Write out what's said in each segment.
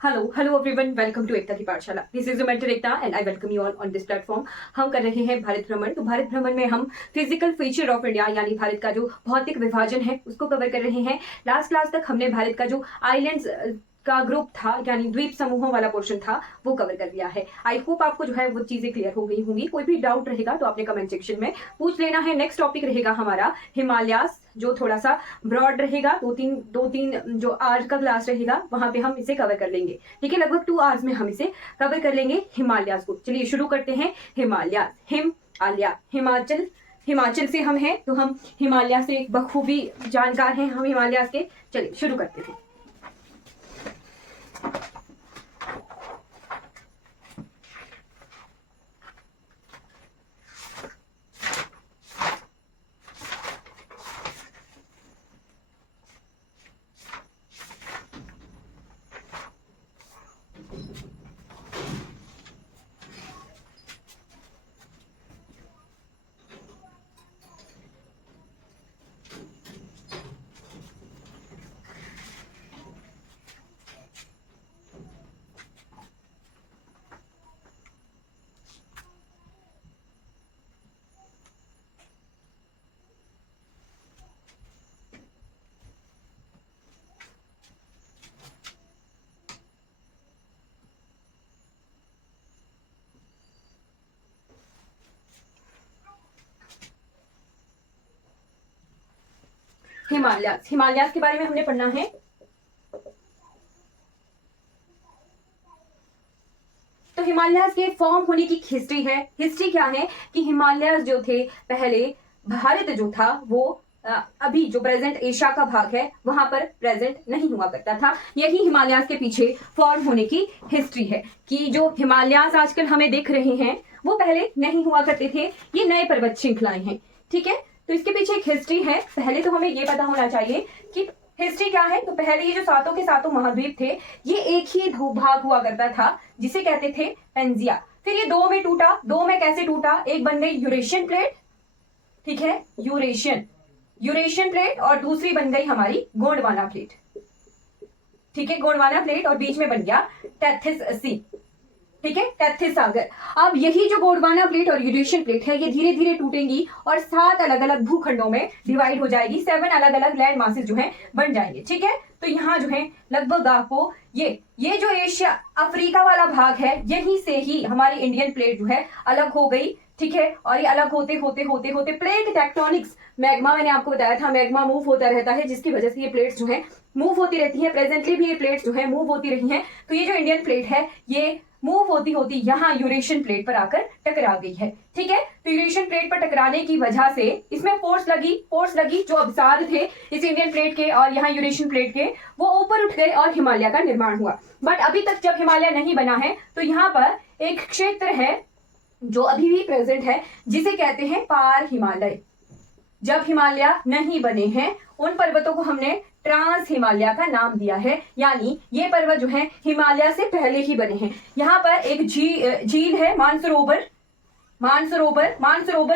Hello everyone, welcome to एकता की पाठशाला। This is mentor Ekta and I welcome you all on this platform. हम कर रहे हैं भारत भ्रमण। तो भारत भ्रमण में हम फिजिकल फीचर ऑफ इंडिया यानी भारत का जो भौतिक विभाजन है उसको कवर कर रहे हैं। लास्ट क्लास तक हमने भारत का जो आइलैंड्स का ग्रुप था यानी द्वीप समूहों वाला पोर्शन था वो कवर कर लिया है। आई होप आपको जो है वो चीजें क्लियर हो गई होंगी। कोई भी डाउट रहेगा तो आपने कमेंट सेक्शन में पूछ लेना है। नेक्स्ट टॉपिक रहेगा हमारा हिमालयास, जो थोड़ा सा ब्रॉड रहेगा। दो तीन जो आज का क्लास रहेगा वहां पे हम इसे कवर कर लेंगे। ठीक है, लगभग 2 आवर्स में हम इसे कवर कर लेंगे हिमालयास को। चलिए शुरू करते हैं। हिमालयास, हिमालय, हिमाचल से हम हैं तो हम हिमालय से बखूबी जानकार हैं हम हिमालयास के। चलिए शुरू करते हैं। हिमालयास के बारे में हमने पढ़ना है। तो हिमालयास के फॉर्म होने की हिस्ट्री है। हिस्ट्री क्या है कि हिमालयास जो थे पहले भारत जो था वो अभी जो प्रेजेंट एशिया का भाग है वहां पर प्रेजेंट नहीं हुआ करता था। यही हिमालयास के पीछे फॉर्म होने की हिस्ट्री है कि जो हिमालयास आजकल हमें दिख रहे हैं वो पहले नहीं हुआ करते थे। ये नए पर्वत श्रृंखलाएं हैं। ठीक है, तो इसके पीछे एक हिस्ट्री है। पहले तो हमें ये पता होना चाहिए कि हिस्ट्री क्या है। तो पहले ये जो सातों के सातों महाद्वीप थे ये एक ही भूभाग हुआ करता था जिसे कहते थे पेंजिया। फिर ये 2 में टूटा। 2 में कैसे टूटा? एक बन गई यूरेशियन प्लेट, ठीक है, यूरेशियन प्लेट, और दूसरी बन गई हमारी गोंडवाना प्लेट। ठीक है, गोंडवाना प्लेट, और बीच में बन गया टेथिस सी। ठीक है, टेथिस सागर। अब यही जो गोंडवाना प्लेट और यूरेशियन प्लेट है ये धीरे धीरे टूटेंगी और 7 अलग अलग भूखंडों में डिवाइड हो जाएगी। 7 अलग अलग लैंड मासेस जो है बन जाएंगे। ठीक है, तो यहाँ जो है लगभग आपको ये जो एशिया अफ्रीका वाला भाग है यहीं से ही हमारी इंडियन प्लेट जो है अलग हो गई। ठीक है, और ये अलग होते होते होते होते प्लेट टेक्टोनिक्स, मैग्मा मैंने आपको बताया था, मैग्मा मूव होता रहता है जिसकी वजह से ये प्लेट्स जो है मूव होती रहती है। प्रेजेंटली भी ये प्लेट्स जो है मूव होती रही हैं। तो ये जो इंडियन प्लेट है ये मूव होती होती यहाँ यूरेशियन प्लेट पर आकर टकरा गई है। ठीक है, तो यूरेशियन प्लेट पर टकराने की वजह से इसमें फोर्स लगी जो अवसाद थे इस इंडियन प्लेट के और यहाँ यूरेशियन प्लेट के, वो ऊपर उठ गए और हिमालय का निर्माण हुआ। बट अभी तक जब हिमालय नहीं बना है तो यहाँ पर एक क्षेत्र है जो अभी भी प्रेजेंट है जिसे कहते हैं पार हिमालय। जब हिमालय नहीं बने हैं उन पर्वतों को हमने ट्रांस हिमालय का नाम दिया है, यानी ये पर्वत जो है हिमालय से पहले ही बने हैं। यहाँ पर एक झील है मानसरोवर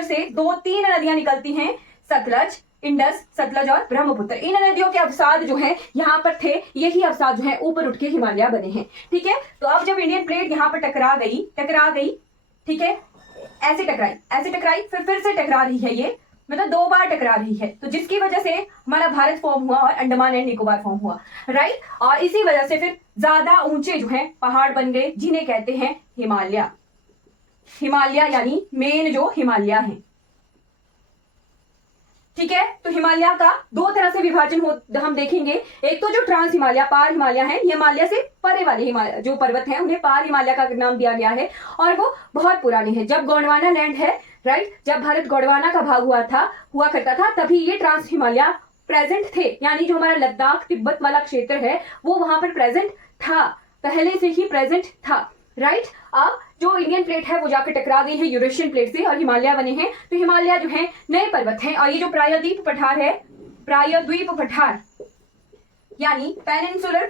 से 2-3 नदियां निकलती हैं, सतलज, इंडस, सतलज और ब्रह्मपुत्र। इन नदियों के अवसाद जो है यहाँ पर थे, यही अवसाद जो है ऊपर उठ के हिमालय बने हैं। ठीक है, तो अब जब इंडियन प्लेट यहाँ पर टकरा गई, ठीक है, ऐसे टकराई, फिर से टकरा रही है ये, मतलब 2 बार टकरा रही है। तो जिसकी वजह से हमारा भारत फॉर्म हुआ और अंडमान एंड निकोबार फॉर्म हुआ, राइट। और इसी वजह से फिर ज्यादा ऊंचे जो है पहाड़ बन गए जिन्हें कहते हैं हिमालय यानी मेन जो हिमालय है। ठीक है, तो हिमालय का 2 तरह से विभाजन हम देखेंगे। एक तो जो ट्रांस हिमालय, पार हिमालय है, हिमालय से परे वाले हिमालय जो पर्वत हैं उन्हें पार हिमालय का नाम दिया गया है और वो बहुत पुराने हैं। जब गोंडवाना लैंड है, राइट, जब भारत गोंडवाना का भाग हुआ करता था तभी ये ट्रांस हिमालय प्रेजेंट थे, यानी जो हमारा लद्दाख तिब्बत वाला क्षेत्र है वो वहां पर प्रेजेंट था, पहले से ही प्रेजेंट था, राइट। अब जो इंडियन प्लेट है वो जाकर टकरा गई है यूरेशियन प्लेट से और हिमालय बने हैं। तो हिमालय जो है नए पर्वत हैं और ये जो प्रायद्वीप पठार यानी पेनिनसुलर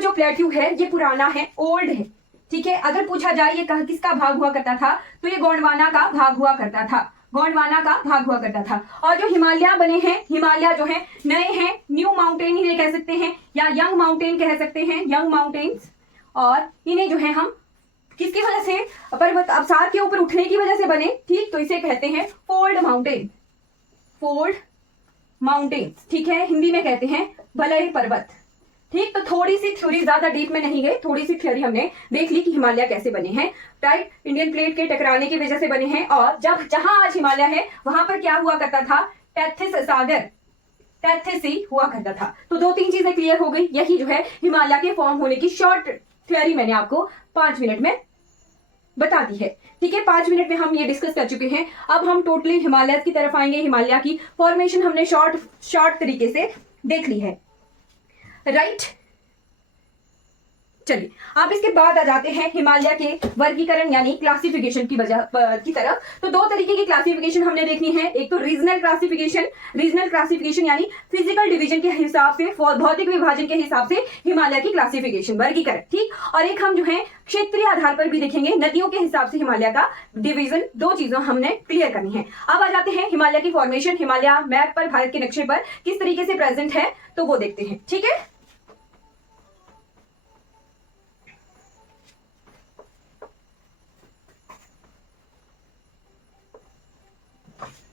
जो प्लेट्यू है ये पुराना है, ओल्ड है। ठीक है, अगर पूछा जाए ये किसका भाग हुआ करता था तो ये गोंडवाना का भाग हुआ करता था। और जो हिमालय बने हैं, हिमालय जो है नए हैं, न्यू न्यू माउंटेन इन्हें कह सकते हैं, या यंग माउंटेन कह सकते हैं, यंग माउंटेन्स। और इन्हें जो है हम किसकी वजह से, पर्वत अवसाद के ऊपर उठने की वजह से बने, ठीक, तो इसे कहते हैं फोल्ड माउंटेन, फोल्ड माउंटेन्स, ठीक है, हिंदी में कहते हैं बलय पर्वत। ठीक, तो थोड़ी सी थ्योरी, ज्यादा डीप में नहीं गए, थोड़ी सी थ्योरी हमने देख ली कि हिमालय कैसे बने हैं, राइट, इंडियन प्लेट के टकराने की वजह से बने हैं। और जब जहां आज हिमालय है वहां पर क्या हुआ करता था, टेथिस सागर, टेथिस सी हुआ करता था। तो 2-3 चीजें क्लियर हो गई। यही जो है हिमालय के फॉर्म होने की शॉर्ट थ्योरी मैंने आपको 5 मिनट में बता दी है, ठीक है, 5 मिनट में हम ये डिस्कस कर चुके हैं। अब हम टोटली हिमालय की तरफ आएंगे। हिमालय की फॉर्मेशन हमने शॉर्ट तरीके से देख ली है, राइट। चलिए आप इसके बाद आ जाते हैं हिमालय के वर्गीकरण यानी क्लासिफिकेशन की तरफ। तो 2 तरीके की क्लासिफिकेशन हमने देखनी है। एक तो रीजनल क्लासिफिकेशन यानी फिजिकल डिवीजन के हिसाब से, भौतिक विभाजन के हिसाब से हिमालय की क्लासिफिकेशन, वर्गीकरण, ठीक। और एक हम जो है क्षेत्रीय आधार पर भी देखेंगे, नदियों के हिसाब से हिमालय का डिवीजन। 2 चीजें हमने क्लियर करनी है। अब आ जाते हैं हिमालय की फॉर्मेशन। हिमालय मैप पर, भारत के नक्शे पर किस तरीके से प्रेजेंट है, तो वो देखते हैं, ठीक है।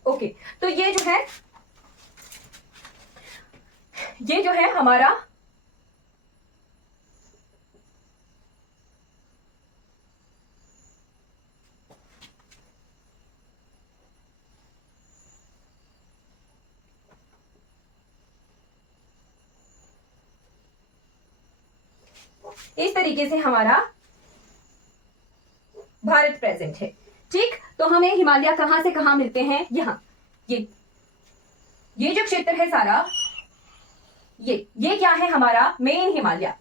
ओके, तो ये जो है हमारा इस तरीके से हमारा भारत प्रेजेंट है, ठीक। तो हमें हिमालय कहां से कहां मिलते हैं, यहां, ये जो क्षेत्र है सारा, ये क्या है हमारा मेन हिमालय,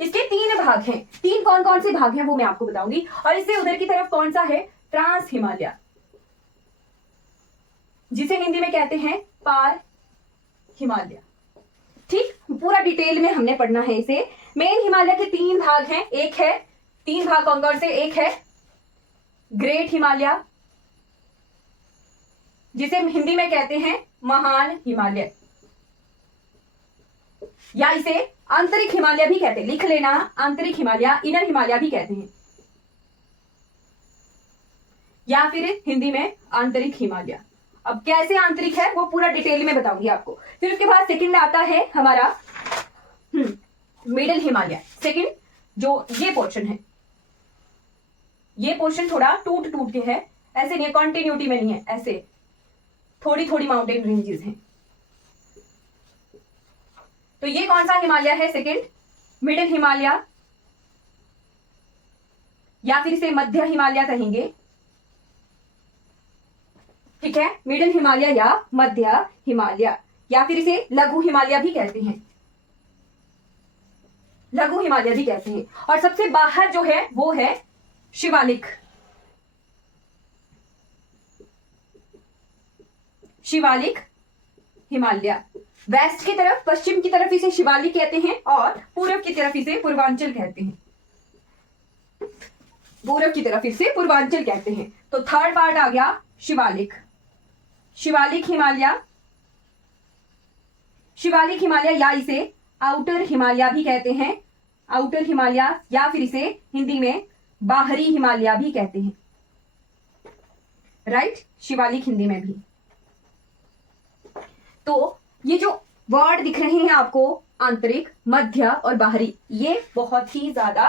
इसके 3 भाग हैं। 3 कौन कौन से भाग हैं वो मैं आपको बताऊंगी। और इससे उधर की तरफ कौन सा है, ट्रांस हिमालय, जिसे हिंदी में कहते हैं पार हिमालय, ठीक। पूरा डिटेल में हमने पढ़ना है इसे। मेन हिमालय के 3 भाग हैं। एक है, 3 भाग कौन कौन से, एक है ग्रेट हिमालय, जिसे हिंदी में कहते हैं महान हिमालय, या इसे आंतरिक हिमालय भी कहते हैं, लिख लेना, आंतरिक हिमालय, इनर हिमालय भी कहते हैं, या फिर हिंदी में आंतरिक हिमालय। अब कैसे आंतरिक है वो पूरा डिटेल में बताऊंगी आपको। फिर उसके बाद सेकंड में आता है हमारा मिडिल हिमालय। सेकंड जो ये पोर्शन है, ये पोर्शन थोड़ा टूट के है, ऐसे नहीं, कॉन्टिन्यूटी में नहीं है, ऐसे थोड़ी थोड़ी माउंटेन रेंजेस हैं। तो ये कौन सा हिमालय है, सेकंड मिडिल हिमालय, या फिर इसे मध्य हिमालय कहेंगे, ठीक है, मिडिल हिमालय या मध्य हिमालय, या फिर इसे लघु हिमालय भी कहते हैं, लघु हिमालय भी कहते हैं। और सबसे बाहर जो है वो है शिवालिक, शिवालिक हिमालय। वेस्ट की तरफ, पश्चिम की तरफ इसे शिवालिक कहते हैं, और पूर्व की तरफ इसे पूर्वांचल कहते हैं, पूर्व की तरफ इसे पूर्वांचल कहते हैं। तो थर्ड पार्ट आ गया शिवालिक, शिवालिक हिमालय, शिवालिक हिमालय, या इसे आउटर हिमालय भी कहते हैं, आउटर हिमालय, या फिर इसे हिंदी में बाहरी हिमालय भी कहते हैं, राइट, शिवालिक हिंदी में भी। तो ये जो वर्ड दिख रहे हैं आपको, आंतरिक, मध्य और बाहरी, ये बहुत ही ज्यादा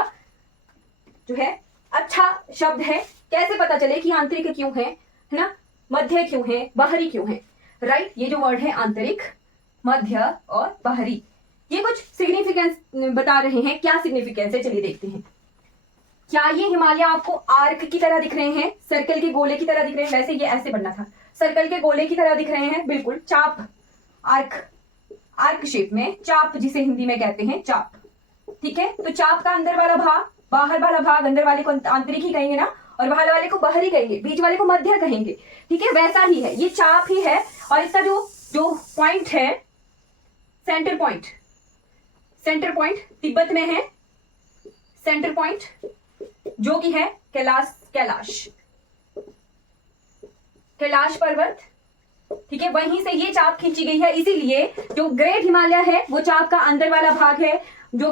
जो है अच्छा शब्द है। कैसे पता चले कि आंतरिक क्यों है ना, मध्य क्यों है, बाहरी क्यों है, राइट। ये जो वर्ड है आंतरिक, मध्य और बाहरी, ये कुछ सिग्निफिकेंस बता रहे हैं। क्या सिग्निफिकेंस है, चलिए देखते हैं। क्या ये हिमालय आपको आर्क की तरह दिख रहे हैं, सर्कल के गोले की तरह दिख रहे हैं? वैसे ये ऐसे बनना था, सर्कल के गोले की तरह दिख रहे हैं, बिल्कुल चाप, आर्क शेप में, चाप जिसे हिंदी में कहते हैं चाप, ठीक है। तो चाप का अंदर वाला भाग, बाहर वाला भाग, अंदर वाले को आंतरिक ही कहेंगे ना, और बाहर वाले को बाहरी कहेंगे, बीच वाले को मध्य कहेंगे, ठीक है। वैसा ही है, ये चाप ही है। और इसका जो पॉइंट है, centre point, centre point Tibet में है, सेंटर पॉइंट जो कि है कैलाश, कैलाश पर्वत, ठीक है, वहीं से ये चाप खींची गई है, इसीलिए जो ग्रेट हिमालय है वो चाप का अंदर वाला भाग है, जो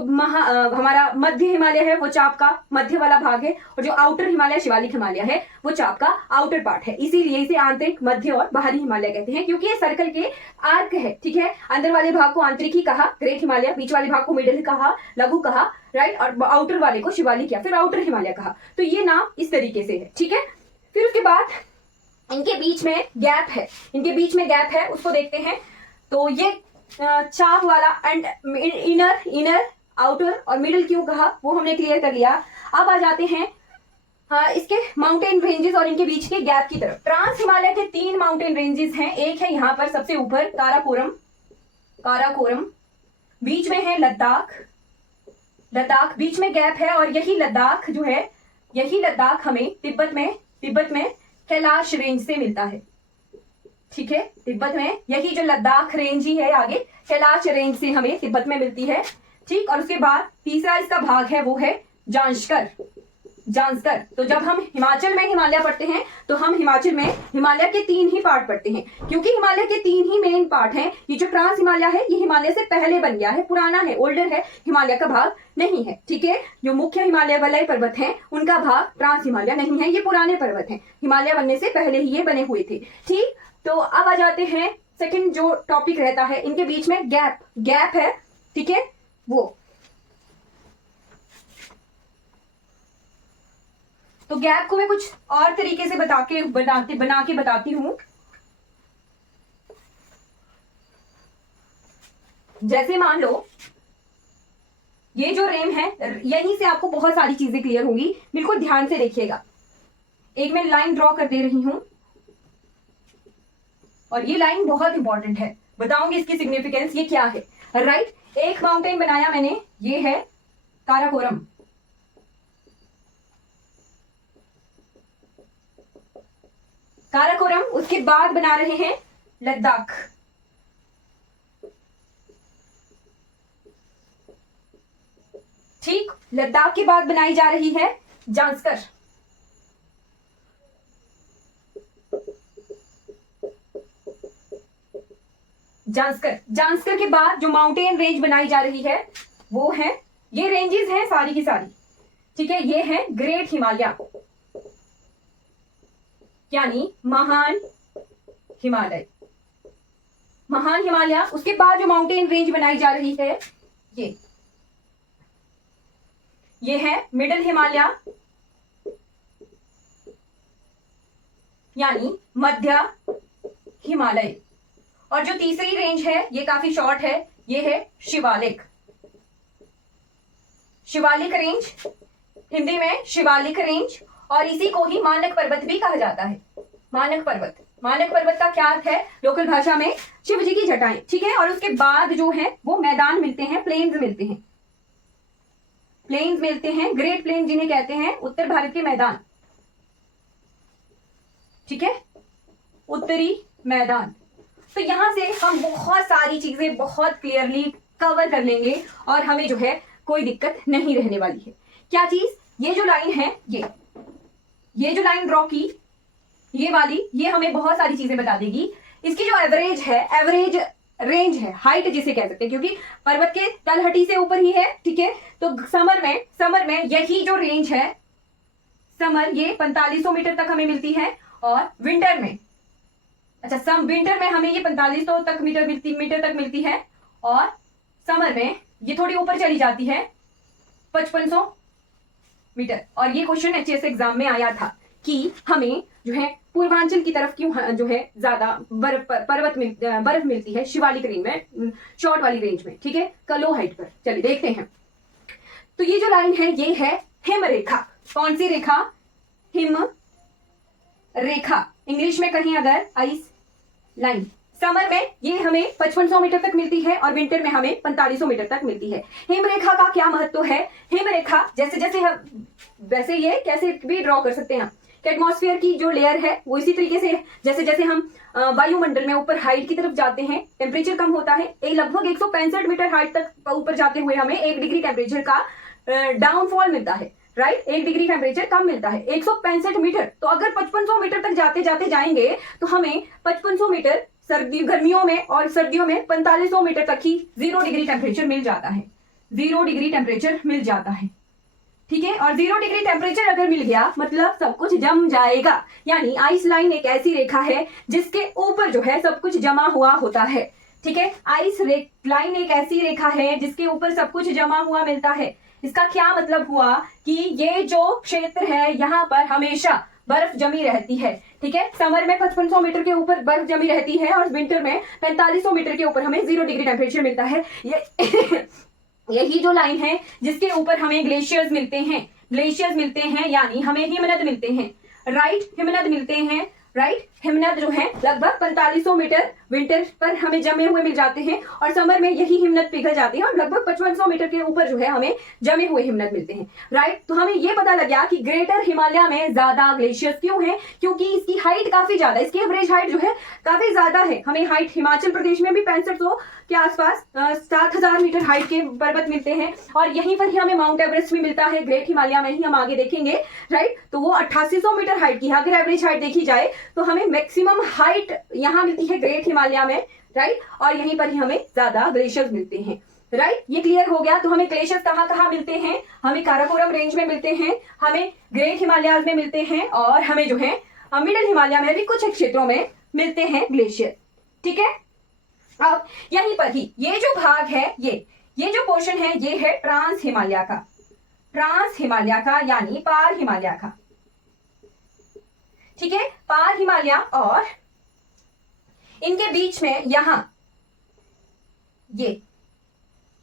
हमारा मध्य हिमालय है वो चाप का मध्य वाला भाग है, और जो आउटर हिमालय शिवालिक हिमालय है वो चाप का आउटर पार्ट है। इसीलिए इसे आंतरिक, मध्य और बाहरी हिमालय कहते हैं, क्योंकि ये सर्कल के आर्क है। ठीक है, अंदर वाले भाग को आंतरिक ही कहा ग्रेट हिमालय, बीच वाले भाग को मिडिल कहा, लघु कहा, राइट, और आउटर वाले को शिवालिक या फिर आउटर हिमालय कहा। तो ये नाम इस तरीके से है। ठीक है, फिर उसके बाद इनके बीच में गैप है, इनके बीच में गैप है, उसको देखते हैं। तो ये चाप वाला एंड इनर आउटर और मिडिल क्यों कहा वो हमने क्लियर कर लिया। अब आ जाते हैं इसके माउंटेन रेंजेस और इनके बीच के गैप की तरफ। ट्रांस हिमालय के 3 माउंटेन रेंजेस हैं। एक है यहाँ पर सबसे ऊपर काराकोरम, बीच में है लद्दाख, बीच में गैप है, और यही लद्दाख जो है, यही लद्दाख हमें तिब्बत में कैलाश रेंज से मिलता है। ठीक है, तिब्बत में यही जो लद्दाख रेंज ही है, आगे कैलाश रेंज से हमें तिब्बत में मिलती है। ठीक, और उसके बाद तीसरा इसका भाग है वो है जांस्कर। तो जब हम हिमाचल में हिमालय पढ़ते हैं तो हम हिमाचल में हिमालय के 3 ही पार्ट पढ़ते हैं, क्योंकि हिमालय के 3 ही मेन पार्ट हैं। ये जो ट्रांस हिमालय है ये हिमालय से पहले बन गया है, पुराना है, ओल्डर है, हिमालय का भाग नहीं है। ठीक है, जो मुख्य हिमालय वलय पर्वत हैं उनका भाग ट्रांस हिमालय नहीं है, ये पुराने पर्वत हैं, हिमालय बनने से पहले ही ये बने हुए थे। ठीक, तो अब आ जाते हैं सेकंड जो टॉपिक रहता है, इनके बीच में गैप है। ठीक है, वो तो गैप को मैं कुछ और तरीके से बना के बताती हूं। जैसे मान लो ये जो रेम है, यहीं से आपको बहुत सारी चीजें क्लियर होंगी, बिल्कुल ध्यान से देखिएगा। एक मैं लाइन ड्रॉ कर दे रही हूं, और ये लाइन बहुत इंपॉर्टेंट है, बताऊंगी इसकी सिग्निफिकेंस ये क्या है। राइट, एक माउंटेन बनाया मैंने, ये है काराकोरम, उसके बाद बना रहे हैं लद्दाख, ठीक, लद्दाख के बाद बनाई जा रही है जांस्कर। जांस्कर के बाद जो माउंटेन रेंज बनाई जा रही है वो है, ये रेंजेस हैं सारी की सारी। ठीक है, ये है ग्रेट हिमालय यानी महान हिमालय। उसके बाद जो माउंटेन रेंज बनाई जा रही है ये है मिडिल हिमालय यानी मध्य हिमालय। और जो तीसरी रेंज है ये काफी शॉर्ट है, ये है शिवालिक रेंज, हिंदी में शिवालिक रेंज, और इसी को ही मानक पर्वत भी कहा जाता है। मानक पर्वत का क्या अर्थ है लोकल भाषा में? शिव जी की जटाएं। ठीक है, और उसके बाद जो है वो मैदान मिलते हैं, प्लेन्स मिलते हैं, ग्रेट प्लेन जिन्हें कहते हैं, उत्तर भारत के मैदान। ठीक है, उत्तरी मैदान। तो यहां से हम बहुत सारी चीजें बहुत क्लियरली कवर कर लेंगे और हमें जो है कोई दिक्कत नहीं रहने वाली है। क्या चीज? ये जो लाइन है, ये जो लाइन ड्रॉ की, ये वाली, ये हमें बहुत सारी चीजें बता देगी। इसकी जो एवरेज रेंज है, हाइट जिसे कह सकते हैं, क्योंकि पर्वत के तलहटी से ऊपर ही है। ठीक है, तो समर में यही जो रेंज है, समर ये 4500 मीटर तक हमें मिलती है, और विंटर में विंटर में हमें ये 4500 मीटर तक मिलती है, और समर में ये थोड़ी ऊपर चली जाती है 5500 मीटर। और ये क्वेश्चन एचएस एग्जाम में आया था कि हमें जो है पूर्वांचल की तरफ क्यों जो है ज्यादा बर्फ मिलती है शिवालिक रेंज में, शॉर्ट वाली रेंज में। ठीक है, लो हाइट पर। चलिए देखते हैं। तो ये जो लाइन है ये है हिम रेखा। कौन सी रेखा? हिम रेखा। इंग्लिश में कहीं अगर आइस लाइन। समर में ये हमें 5500 मीटर तक मिलती है, और विंटर में हमें 4500 मीटर तक मिलती है। हिम रेखा का क्या महत्व है? हिम रेखा वैसे ये कैसे भी ड्रॉ कर सकते हैं कि एटमॉस्फेयर की जो लेयर है वो इसी तरीके से, जैसे हम वायुमंडल में ऊपर हाइट की तरफ जाते हैं, टेम्परेचर कम होता है, लगभग 165 मीटर हाइट तक ऊपर जाते हुए हमें 1 डिग्री टेम्परेचर का डाउनफॉल मिलता है। राइट, 1 डिग्री टेम्परेचर कम मिलता है। 165 मीटर, तो अगर 5500 मीटर तक जाते जाएंगे तो हमें 5500 मीटर गर्मियों में और सर्दियों में 4500 मीटर तक ही 0 डिग्री टेम्परेचर मिल जाता है, 0 डिग्री टेम्परेचर मिल जाता है। ठीक है, और 0 डिग्री टेम्परेचर अगर मिल गया मतलब सब कुछ जम जाएगा। यानी आइस लाइन एक ऐसी रेखा है जिसके ऊपर जो है सब कुछ जमा हुआ होता है। ठीक है, आइस लाइन एक ऐसी रेखा है जिसके ऊपर सब कुछ जमा हुआ मिलता है। इसका क्या मतलब हुआ कि ये जो क्षेत्र है यहाँ पर हमेशा बर्फ जमी रहती है। ठीक है, समर में 5500 मीटर के ऊपर बर्फ जमी रहती है और विंटर में 4500 मीटर के ऊपर हमें 0 डिग्री टेम्परेचर मिलता है। ये यही जो लाइन है जिसके ऊपर हमें ग्लेशियर्स मिलते हैं, ग्लेशियर्स मिलते हैं यानी हमें हिमनद मिलते हैं। राइट, हिमनद मिलते हैं। राइट, हिमनद जो है लगभग 4500 मीटर विंटर पर हमें जमे हुए मिल जाते हैं और समर में यही हिमनद पिघल जाते हैं और लगभग 5500 मीटर के ऊपर जो है हमें जमे हुए हिमनद मिलते हैं। राइट, तो हमें ये पता लग गया कि ग्रेटर हिमालय में ज्यादा ग्लेशियर्स क्यों है, क्योंकि इसकी हाइट काफी ज्यादा, इसकी एवरेज हाइट जो है काफी ज्यादा है। हमें हाइट हिमाचल प्रदेश में भी 6500 के आसपास 7000 मीटर हाइट के पर्वत मिलते हैं और यहीं पर ही हमें माउंट एवरेस्ट भी मिलता है, ग्रेट हिमालय में ही, हम आगे देखेंगे। राइट, तो वो 8800 मीटर हाइट की है। अगर एवरेज हाइट देखी जाए तो हमें मैक्सिमम हाइट यहाँ मिलती है ग्रेट हिमालय में। राइट, और यहीं पर ही हमें ज्यादा ग्लेशियर्स मिलते हैं। राइट, ये क्लियर हो गया। तो हमें ग्लेशियर्स कहाँ कहाँ मिलते हैं? हमें काराकोरम रेंज में मिलते हैं, हमें ग्रेट हिमालय में मिलते हैं और हमें जो है मिडिल हिमालय में भी कुछ क्षेत्रों में मिलते हैं ग्लेशियर। ठीक है, अब यहीं पर ही ये जो भाग है, ये जो पोर्शन है ये है ट्रांस हिमालय का, ट्रांस हिमालय का यानी पार हिमालय का। ठीक है, पार हिमालय और इनके बीच में यहां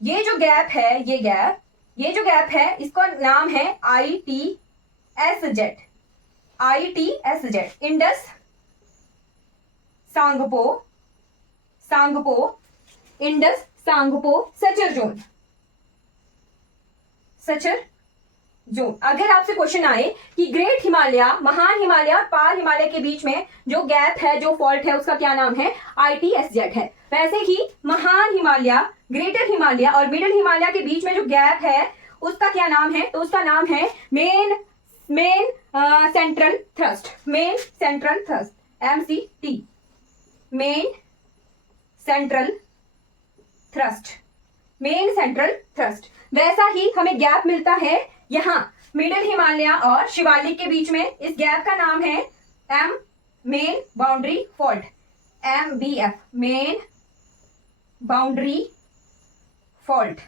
ये जो गैप है, ये जो गैप है इसका नाम है ITSZ, Indus Tsangpo Indus Tsangpo suture zone. अगर आपसे क्वेश्चन आए कि ग्रेट हिमालय, महान हिमालय और पार हिमालय के बीच में जो गैप है, जो फॉल्ट है, उसका क्या नाम है? ITSZ है। वैसे ही महान हिमालय, ग्रेटर हिमालय और मिडिल हिमालय के बीच में जो गैप है उसका क्या नाम है? तो उसका नाम है main central thrust, main central thrust, MCT, main central thrust. वैसा ही हमें गैप मिलता है यहाँ मिडिल हिमालय और शिवालिक के बीच में। इस गैप का नाम है main boundary fault, MBF, main boundary fault.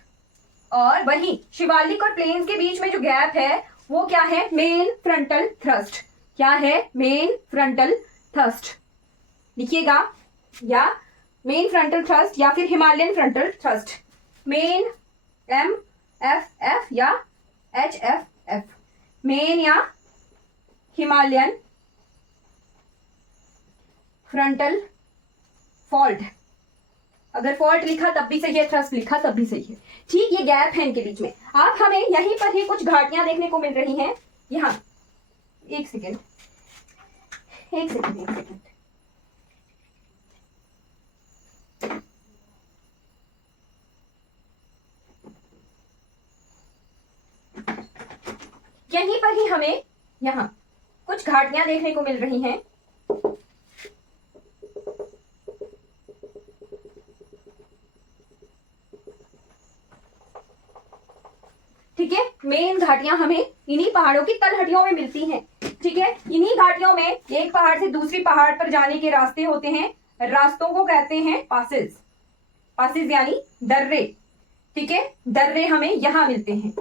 और वही शिवालिक और प्लेन्स के बीच में जो गैप है वो क्या है? Main frontal thrust. क्या है? Main frontal thrust. लिखिएगा, या मेन फ्रंटल थ्रस्ट या फिर Himalayan frontal thrust, main MFF या HFF, मेन या हिमालयन फ्रंटल फॉल्ट। अगर फॉल्ट लिखा तब भी सही है, थ्रस्ट लिखा तब भी सही है। ठीक, ये गैप है इनके बीच में। आप हमें यहीं पर ही कुछ घाटियां देखने को मिल रही हैं। यहाँ एक सेकेंड। यहीं पर ही हमें यहाँ कुछ घाटियां देखने को मिल रही हैं। ठीक है, मेन घाटियां हमें इन्हीं पहाड़ों की तलहटियों में मिलती हैं। ठीक है, इन्हीं घाटियों में एक पहाड़ से दूसरी पहाड़ पर जाने के रास्ते होते हैं, रास्तों को कहते हैं पासेस, यानी दर्रे। ठीक है, दर्रे हमें यहाँ मिलते हैं।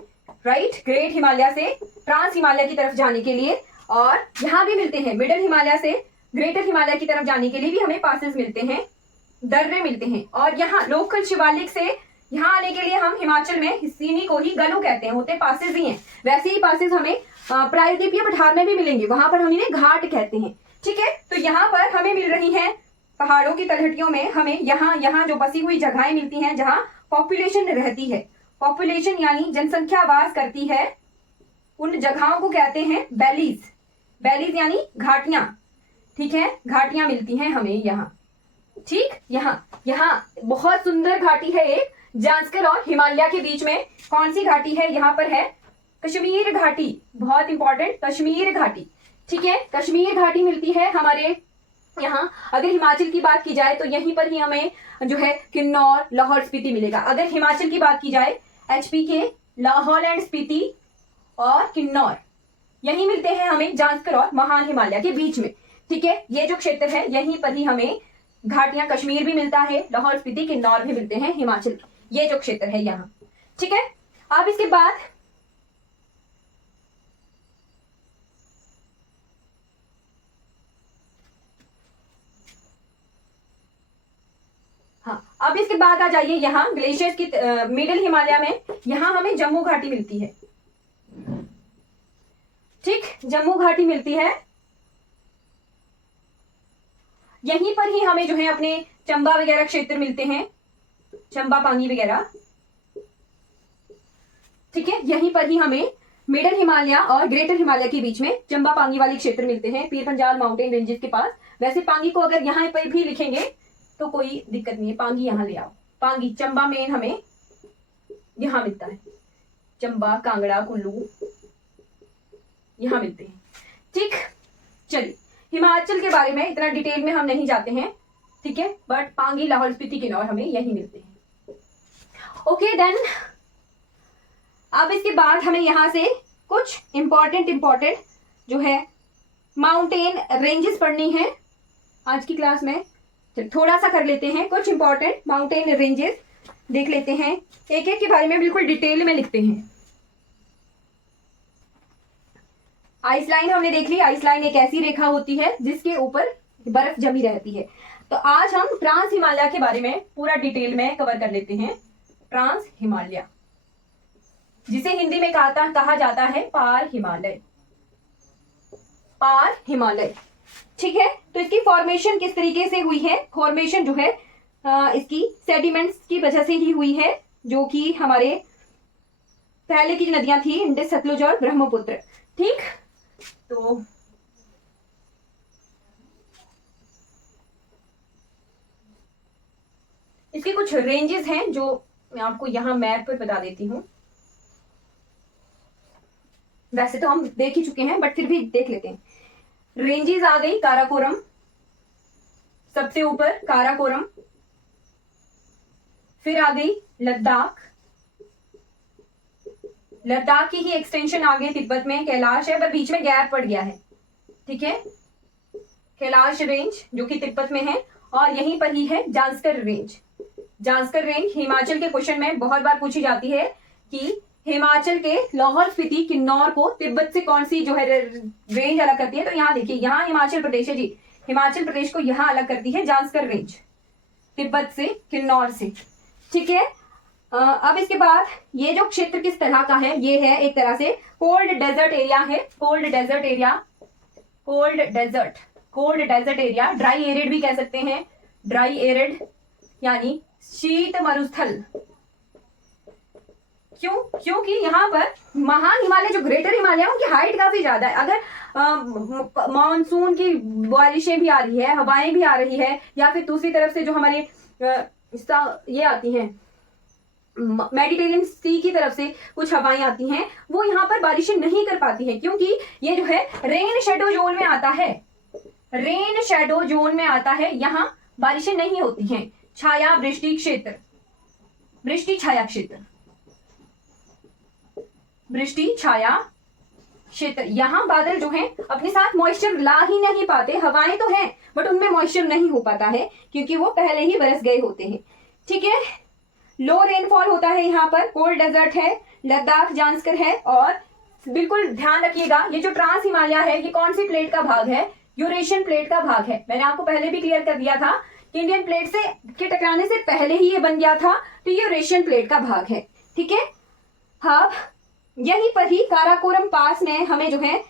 राइट, ग्रेट हिमालय से ट्रांस हिमालय की तरफ जाने के लिए, और यहाँ भी मिलते हैं मिडिल हिमालय से ग्रेटर हिमालय की तरफ जाने के लिए भी हमें पासेस मिलते हैं, दर्रे मिलते हैं। और यहाँ लोकल शिवालिक से यहाँ आने के लिए हम हिमाचल में हिस्सीनी को ही गलू कहते हैं, होते पासेस ही हैं। वैसे ही पासेस हमें प्रायद्वीपीय पठार में भी मिलेंगे, वहां पर हम इन्हें घाट कहते हैं। ठीक है, तो यहाँ पर हमें मिल रही हैं पहाड़ों की तलहटियों में हमें यहाँ जो बसी हुई जगहें मिलती हैं जहाँ पॉपुलेशन रहती है, पॉपुलेशन यानी जनसंख्या वास करती है, उन जगहों को कहते हैं बैलीज यानी घाटियां। ठीक है, घाटियां मिलती हैं हमें यहाँ। ठीक, यहाँ बहुत सुंदर घाटी है एक, जांस्कर और हिमालय के बीच में। कौन सी घाटी है? यहाँ पर है कश्मीर घाटी, बहुत इंपॉर्टेंट, कश्मीर घाटी। ठीक है, कश्मीर घाटी मिलती है हमारे यहाँ अगर हिमाचल की बात की जाए तो यहीं पर ही हमें जो है किन्नौर, लाहौल, स्पीति मिलेगा। अगर हिमाचल की बात की जाए एचपी के लाहौल एंड स्पीति और किन्नौर यहीं मिलते हैं हमें जांस्कर और महान हिमालय के बीच में। ठीक है, ये जो क्षेत्र है यहीं पर ही हमें घाटियां, कश्मीर भी मिलता है, लाहौल स्पीति किन्नौर भी मिलते हैं हिमाचल, ये जो क्षेत्र है यहाँ। ठीक है, अब इसके बाद हाँ, अब इसके बाद आ जाइए यहाँ ग्लेशियर्स की मिडिल हिमालय में, यहाँ हमें जम्मू घाटी मिलती है। ठीक, जम्मू घाटी मिलती है, यहीं पर ही हमें जो है अपने चंबा वगैरह क्षेत्र मिलते हैं, चंबा पांगी वगैरह। ठीक है, यहीं पर ही हमें मिडल हिमालय और ग्रेटर हिमालय के बीच में चंबा पांगी वाले क्षेत्र मिलते हैं, पीर पंजाल माउंटेन रेंजेस के पास। वैसे पांगी को अगर यहाँ पर भी लिखेंगे तो कोई दिक्कत नहीं है, पांगी यहां ले आओ। पांगी, चंबा मेन हमें यहां मिलता है, चंबा, कांगड़ा, कुल्लू यहां मिलते हैं। ठीक, चलिए हिमाचल के बारे में इतना डिटेल में हम नहीं जाते हैं, ठीक है, बट पांगी, लाहौल स्पीति, किन्नौर हमें यही मिलते हैं। ओके देन, अब इसके बाद हमें यहां से कुछ इंपॉर्टेंट जो है माउंटेन रेंजेस पढ़नी है आज की क्लास में। थोड़ा सा कर लेते हैं, कुछ इंपॉर्टेंट माउंटेन रेंजेस देख लेते हैं, एक एक के बारे में बिल्कुल डिटेल में लिखते हैं। आइस लाइन हमने देख ली, आइस लाइन एक ऐसी रेखा होती है जिसके ऊपर बर्फ जमी रहती है। तो आज हम ट्रांस हिमालय के बारे में पूरा डिटेल में कवर कर लेते हैं। ट्रांस हिमालय, जिसे हिंदी में कहा जाता है पार हिमालय, पार हिमालय। ठीक है, तो इसकी फॉर्मेशन किस तरीके से हुई है? फॉर्मेशन जो है इसकी सेडिमेंट्स की वजह से ही हुई है, जो कि हमारे पहले की नदियां थी इंडस, सतलुज और ब्रह्मपुत्र। ठीक, तो इसके कुछ रेंजेस हैं जो मैं आपको यहां मैप पर बता देती हूं। वैसे तो हम देख ही चुके हैं बट फिर भी देख लेते हैं। रेंजेस आ गई, काराकोरम सबसे ऊपर, काराकोरम, फिर आ गई लद्दाख, लद्दाख की ही एक्सटेंशन आ गई तिब्बत में, कैलाश है पर बीच में गैप पड़ गया है। ठीक है, कैलाश रेंज जो कि तिब्बत में है, और यहीं पर ही है जांस्कर रेंज। जांस्कर रेंज हिमाचल के क्वेश्चन में बहुत बार पूछी जाती है कि हिमाचल के लाहौल स्पीति किन्नौर को तिब्बत से कौन सी जो है रेंज अलग करती है। तो यहाँ देखिए, यहाँ हिमाचल प्रदेश है जी, हिमाचल प्रदेश को यहाँ अलग करती है जांस्कर रेंज, तिब्बत से, किन्नौर से। ठीक है, अब इसके बाद ये जो क्षेत्र किस तरह का है, ये है एक तरह से कोल्ड डेजर्ट एरिया है, cold desert area, cold desert area, dry arid भी कह सकते हैं, ड्राई एरिड यानी शीत मरुस्थल। क्यों? क्योंकि यहाँ पर महान हिमालय जो ग्रेटर हिमालय है उनकी हाइट काफी ज्यादा है। अगर मानसून की बारिशें भी आ रही है, हवाएं भी आ रही है, या फिर दूसरी तरफ से जो हमारे ये आती हैं मेडिटेरियन सी की तरफ से कुछ हवाएं आती हैं, वो यहाँ पर बारिशें नहीं कर पाती हैं, क्योंकि ये जो है रेन शेडो जोन में आता है, रेन शेडो जोन में आता है, यहाँ बारिशें नहीं होती हैं। छाया वृष्टि क्षेत्र, वृष्टि छाया क्षेत्र, वृष्टि छाया क्षेत्र, यहाँ बादल जो हैं अपने साथ मॉइस्चर ला ही नहीं पाते, हवाएं तो हैं बट उनमें मॉइस्चर नहीं हो पाता है क्योंकि वो पहले ही बरस गए होते हैं। ठीक है, लो रेनफॉल होता है यहाँ पर, कोल्ड डेजर्ट है, लद्दाख, जांस्कर है, और बिल्कुल ध्यान रखिएगा ये जो ट्रांस हिमालय है ये कौन सी प्लेट का भाग है? यूरेशियन प्लेट का भाग है। मैंने आपको पहले भी क्लियर कर दिया था, इंडियन प्लेट से के टकराने से पहले ही ये बन गया था, तो ये यूरेशियन प्लेट का भाग है। ठीक है, हाँ, यहीं पर ही काराकोरम पास में हमें जो है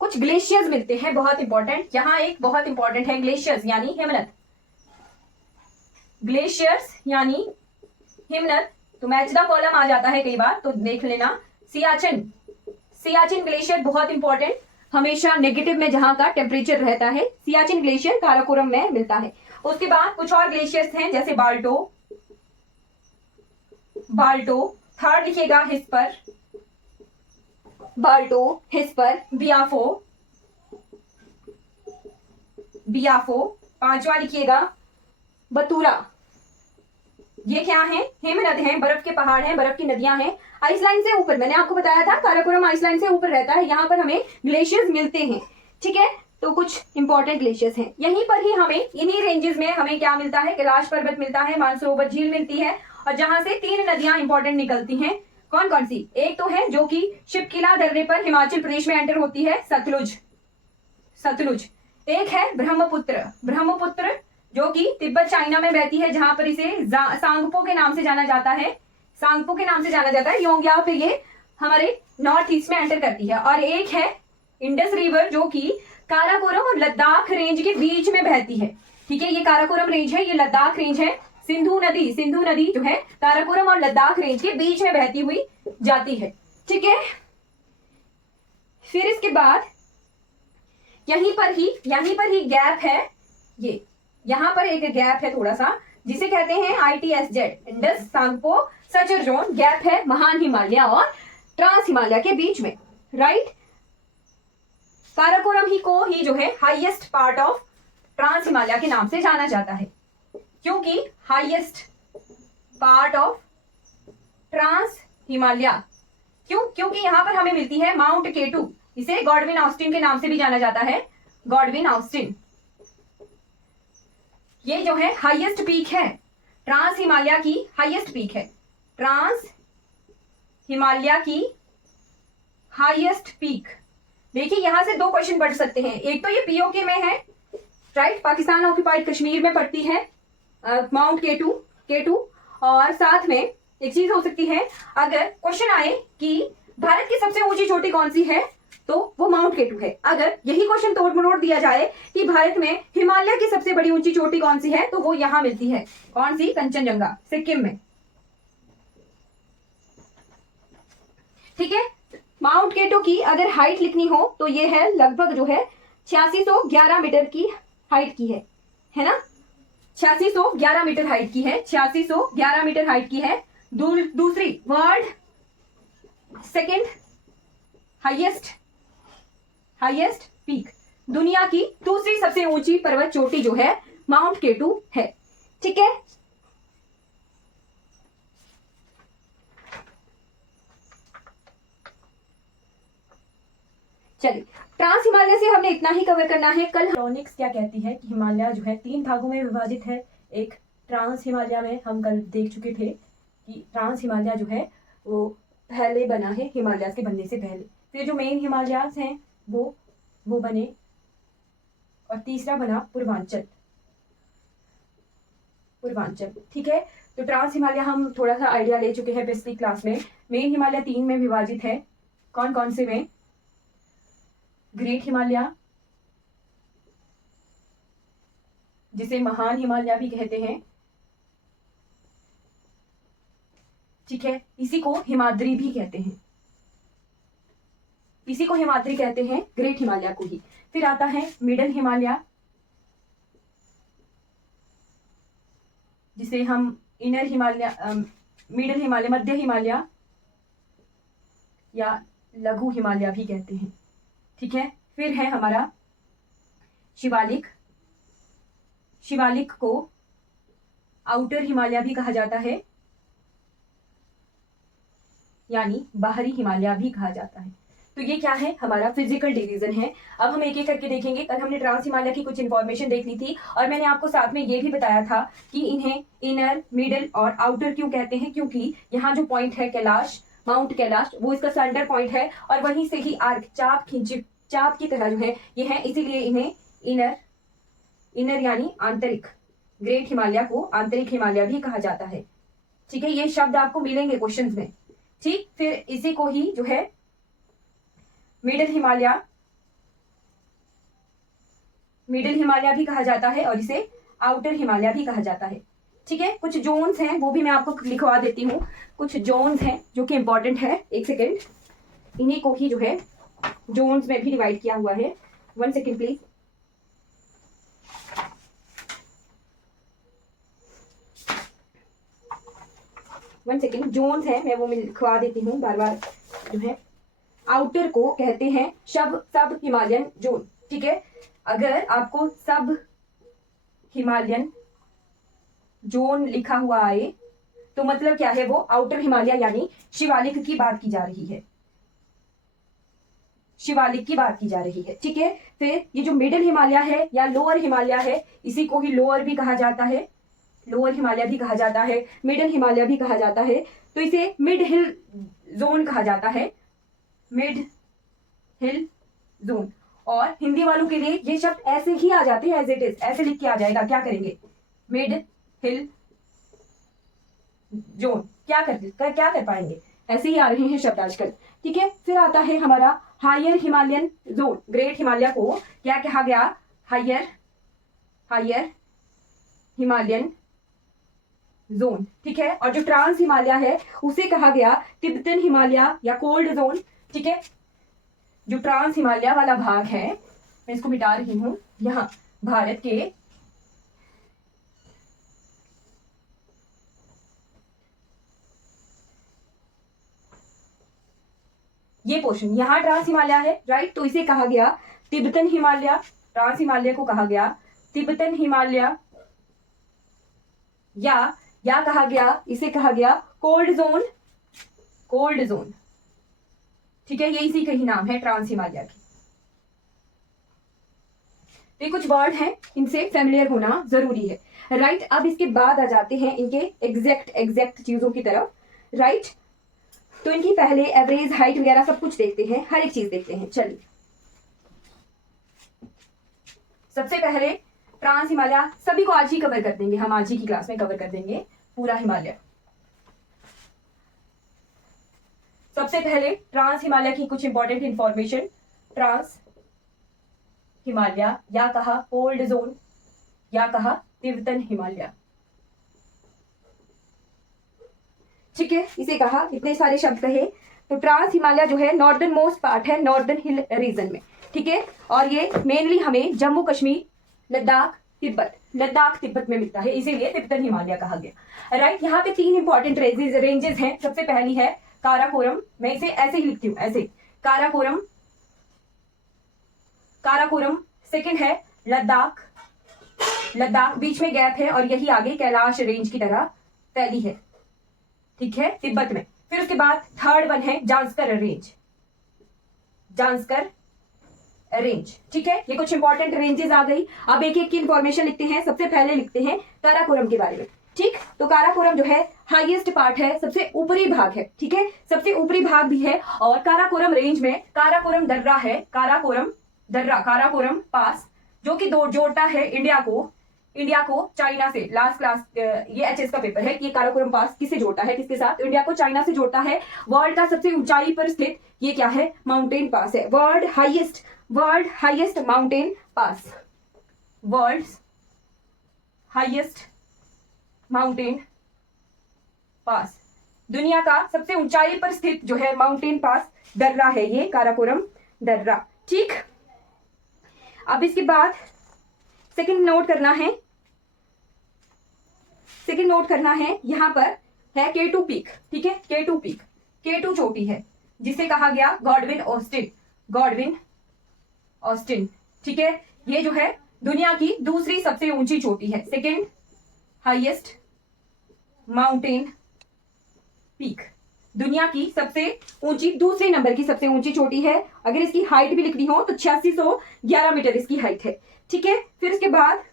कुछ ग्लेशियर्स मिलते हैं, बहुत इंपॉर्टेंट। यहाँ एक बहुत इंपॉर्टेंट है ग्लेशियर्स यानी हिमनद, ग्लेशियर्स यानी हिमनद। तो मैच द कॉलम आ जाता है कई बार, तो देख लेना। सियाचिन, सियाचिन ग्लेशियर बहुत इंपॉर्टेंट, हमेशा नेगेटिव में जहां का टेम्परेचर रहता है, सियाचिन ग्लेशियर काराकोरम में मिलता है। उसके बाद कुछ और ग्लेशियर्स हैं जैसे बाल्टो, बाल्टो, थर्ड लिखिएगा हिस्पर, बाल्टो, हिस्पर, बियाफो, बियाफो, पांचवा लिखिएगा बतूरा। ये क्या है? हिमनद है, बर्फ के पहाड़ हैं, बर्फ की नदियां हैं। आइसलैंड से ऊपर, मैंने आपको बताया था काराकोरम आइसलैंड से ऊपर रहता है, यहाँ पर हमें ग्लेशियर्स मिलते हैं। ठीक है, तो कुछ इंपॉर्टेंट ग्लेशियर्स हैं। यहीं पर ही हमें, इन्हीं रेंजेस में हमें क्या मिलता है? कैलाश पर्वत मिलता है, मानसरोवर झील मिलती है, और जहां से 3 नदियां इंपॉर्टेंट निकलती हैं। कौन कौन सी? एक तो है जो कि शिपकिला दर्रे पर हिमाचल प्रदेश में एंटर होती है, सतलुज। सतलुज। एक है ब्रह्मपुत्र। ब्रह्मपुत्र जो कि तिब्बत चाइना में बहती है, जहां पर इसे सांगपो के नाम से जाना जाता है। सांगपो के नाम से जाना जाता है। योंग्याओ पे ये हमारे नॉर्थ ईस्ट में एंटर करती है। और एक है इंडस रिवर जो कि काराकोरम और लद्दाख रेंज के बीच में बहती है। ठीक है, ये काराकोरम रेंज है, ये लद्दाख रेंज है। सिंधु नदी जो है काराकोरम और लद्दाख रेंज के बीच में बहती हुई जाती है। ठीक है, फिर इसके बाद यहीं पर ही गैप है। ये यहां पर एक गैप है थोड़ा सा, जिसे कहते हैं ITSZ, Indus Tsangpo suture zone. Gap है महान हिमालय और ट्रांस हिमालय के बीच में, राइट। काराकोरम ही को ही जो है highest part of trans Himalaya के नाम से जाना जाता है, क्योंकि highest part of trans Himalaya क्योंकि यहां पर हमें मिलती है माउंट केटू। इसे गॉडविन ऑस्टिन के नाम से भी जाना जाता है, गॉडविन ऑस्टिन। ये जो है हाईएस्ट पीक है, ट्रांस हिमालय की हाईएस्ट पीक है। ट्रांस हिमालय की हाईएस्ट पीक। देखिए यहां से 2 क्वेश्चन बढ़ सकते हैं। एक तो ये POK में है, राइट, पाकिस्तान ऑक्यूपाइड कश्मीर में पड़ती है माउंट केटू। और साथ में एक चीज हो सकती है, अगर क्वेश्चन आए कि भारत की सबसे ऊंची चोटी कौन सी है, तो वो माउंट केटू है। अगर यही क्वेश्चन तोड़ मरोड़ दिया जाए कि भारत में हिमालय की सबसे बड़ी ऊंची चोटी कौन सी है, तो वो यहां मिलती है। कौन सी? कंचनजंगा, सिक्किम में। ठीक है, माउंट केटू की अगर हाइट लिखनी हो तो ये है लगभग जो है 8611 मीटर की हाइट की है ना। 8611 मीटर हाइट की है, 8611 मीटर हाइट की है। दूसरी वर्ल्ड सेकेंड हाईएस्ट पीक, दुनिया की दूसरी सबसे ऊंची पर्वत चोटी जो है माउंट केटू है। ठीक है, चलिए ट्रांस हिमालय से हमने इतना ही कवर करना है। कल टेक्टोनिक्स क्या कहती है कि हिमालय जो है 3 भागों में विभाजित है। एक ट्रांस हिमालय में हम कल देख चुके थे कि ट्रांस हिमालय जो है वो पहले बना है हिमालय के बनने से पहले। फिर जो मेन हिमालयास हैं वो बने, और तीसरा बना पूर्वांचल। ठीक है, तो ट्रांस हिमालय हम थोड़ा सा आइडिया ले चुके हैं पिछली क्लास में। मेन हिमालय 3 में विभाजित है। कौन कौन से में? ग्रेट हिमालय, जिसे महान हिमालय भी कहते हैं। ठीक है, इसी को हिमाद्री भी कहते हैं, ग्रेट हिमालय को ही। फिर आता है मिडल हिमालय, जिसे हम इनर हिमालय, मिडल हिमालय, मध्य हिमालय या लघु हिमालय भी कहते हैं। ठीक है, फिर है हमारा शिवालिक को आउटर हिमालय भी कहा जाता है, यानी बाहरी हिमालय भी कहा जाता है। तो ये क्या है? हमारा फिजिकल डिवीजन है। अब हम एक एक करके देखेंगे। कल हमने ट्रांस हिमालय की कुछ इन्फॉर्मेशन देख ली थी, और मैंने आपको साथ में ये भी बताया था कि इन्हें इनर, मिडिल और आउटर क्यों कहते हैं, क्योंकि यहाँ जो पॉइंट है कैलाश, माउंट कैलाश, वो इसका सेंटर पॉइंट है, और वहीं से ही आर्क, चाप की तरह जो है ये है, इसीलिए इन्हें इनर यानी आंतरिक, ग्रेट हिमालय को आंतरिक हिमालय भी कहा जाता है। ठीक है, ये शब्द आपको मिलेंगे क्वेश्चंस में। ठीक, फिर इसी को ही जो है मिडिल हिमालय भी कहा जाता है, और इसे आउटर हिमालय भी कहा जाता है। ठीक है, कुछ जोन्स हैं वो भी मैं आपको लिखवा देती हूँ। कुछ जोन्स हैं जो कि इंपॉर्टेंट है। एक सेकेंड, इन्हीं को ही जो है जोन्स में भी डिवाइड किया हुआ है। 1 सेकेंड प्लीज। जोन्स है, मैं वो लिखवा देती हूँ बार बार। जो है आउटर को कहते हैं सब हिमालयन जोन। ठीक है, अगर आपको सब हिमालयन जोन लिखा हुआ आए तो मतलब क्या है, वो आउटर हिमालय यानी शिवालिक की बात की जा रही है, शिवालिक की बात की जा रही है। ठीक है, फिर ये जो मिडिल हिमालय है या लोअर हिमालय है, इसी को ही लोअर भी कहा जाता है, लोअर हिमालय भी कहा जाता है, मिडिल हिमालय भी कहा जाता है। तो इसे मिड हिल जोन कहा जाता है, मिड हिल जोन। और हिंदी वालों के लिए ये शब्द ऐसे ही आ जाते हैं, एज इट इज ऐसे लिख के आ जाएगा। क्या करेंगे, मिड हिल जोन। क्या कर पाएंगे, ऐसे ही आ रहे हैं शब्द आजकल। ठीक है, फिर आता है हमारा higher Himalayan zone. Great Himalaya को क्या कहा गया, हायर हिमालयन जोन। ठीक है, और जो ट्रांस हिमालय है उसे कहा गया तिब्बतन हिमालय या कोल्ड जोन। ठीक है, जो ट्रांस हिमालय वाला भाग है, मैं इसको मिटा रही हूं, यहाँ भारत के ये पोर्शन, यहाँ ट्रांस हिमालय है, राइट, तो इसे कहा गया तिब्बतन हिमालय। ट्रांस हिमालय को कहा गया तिब्बतन हिमालय या कहा गया, इसे कहा गया कोल्ड जोन, कोल्ड जोन। ठीक है, ये इसी का ही नाम है, ट्रांस हिमालय की। ये कुछ वर्ड हैं, इनसे फेमिलियर होना जरूरी है, राइट। अब इसके बाद आ जाते हैं इनके एग्जैक्ट चीजों की तरफ, राइट। तो इनकी पहले एवरेज हाइट वगैरह सब कुछ देखते हैं, हर एक चीज देखते हैं। चलिए, सबसे पहले ट्रांस हिमालय सभी को आज ही कवर कर देंगे, हम आज ही की क्लास में कवर कर देंगे पूरा हिमालय। सबसे पहले ट्रांस हिमालय की कुछ इंपॉर्टेंट इंफॉर्मेशन। ट्रांस हिमालय या कहा कोल्ड जोन या कहा तिब्बतन हिमालय। ठीक है, इसे कहा, इतने सारे शब्द कहे। तो ट्रांस हिमालय जो है नॉर्दर्न मोस्ट पार्ट है, नॉर्दर्न हिल रीजन में। ठीक है, और ये मेनली हमें जम्मू कश्मीर, लद्दाख, तिब्बत में मिलता है, इसीलिए तिब्बतन हिमालय कहा गया, राइट। यहाँ पे 3 इंपॉर्टेंट रेंजेस हैं। सबसे पहली है काराकोरम, मैं इसे ऐसे ही लिखती हूँ, ऐसे, काराकोरम। सेकंड है लद्दाख, बीच में गैप है और यही आगे कैलाश रेंज की तरह फैली है, ठीक है, तिब्बत में। फिर उसके बाद थर्ड वन है जांस्कर रेंज। ठीक है, ये कुछ इंपॉर्टेंट रेंजेस आ गई। अब एक एक की इंफॉर्मेशन लिखते हैं। सबसे पहले लिखते हैं काराकोरम के बारे में। ठीक, तो काराकोरम जो है हाईएस्ट पार्ट है, सबसे ऊपरी भाग है। ठीक है, सबसे ऊपरी भाग भी है। और काराकोरम रेंज में काराकोरम दर्रा है, काराकोरम पास, जो कि जोड़ता है इंडिया को चाइना से। लास्ट क्लास ये एचएस का पेपर है कि ये काराकोरम पास किसे जोड़ता है, किसके साथ, इंडिया को चाइना से जोड़ता है। वर्ल्ड का सबसे ऊंचाई पर स्थित ये क्या है, माउंटेन पास है। World highest mountain pass, world highest mountain pass, दुनिया का सबसे ऊंचाई पर स्थित जो है माउंटेन पास दर्रा है ये काराकोरम दर्रा। ठीक, अब इसके बाद सेकंड नोट करना है, यहां पर है K2 पीक। ठीक है, K2 चोटी है, जिसे कहा गया गॉडविन ऑस्टिन। ठीक है, ये जो है दुनिया की दूसरी सबसे ऊंची चोटी है, सेकंड हाईएस्ट माउंटेन पीक, दुनिया की सबसे ऊंची, दूसरे नंबर की सबसे ऊंची चोटी है। अगर इसकी हाइट भी लिखनी हो तो 8611 मीटर इसकी हाइट है। ठीक है, फिर इसके बाद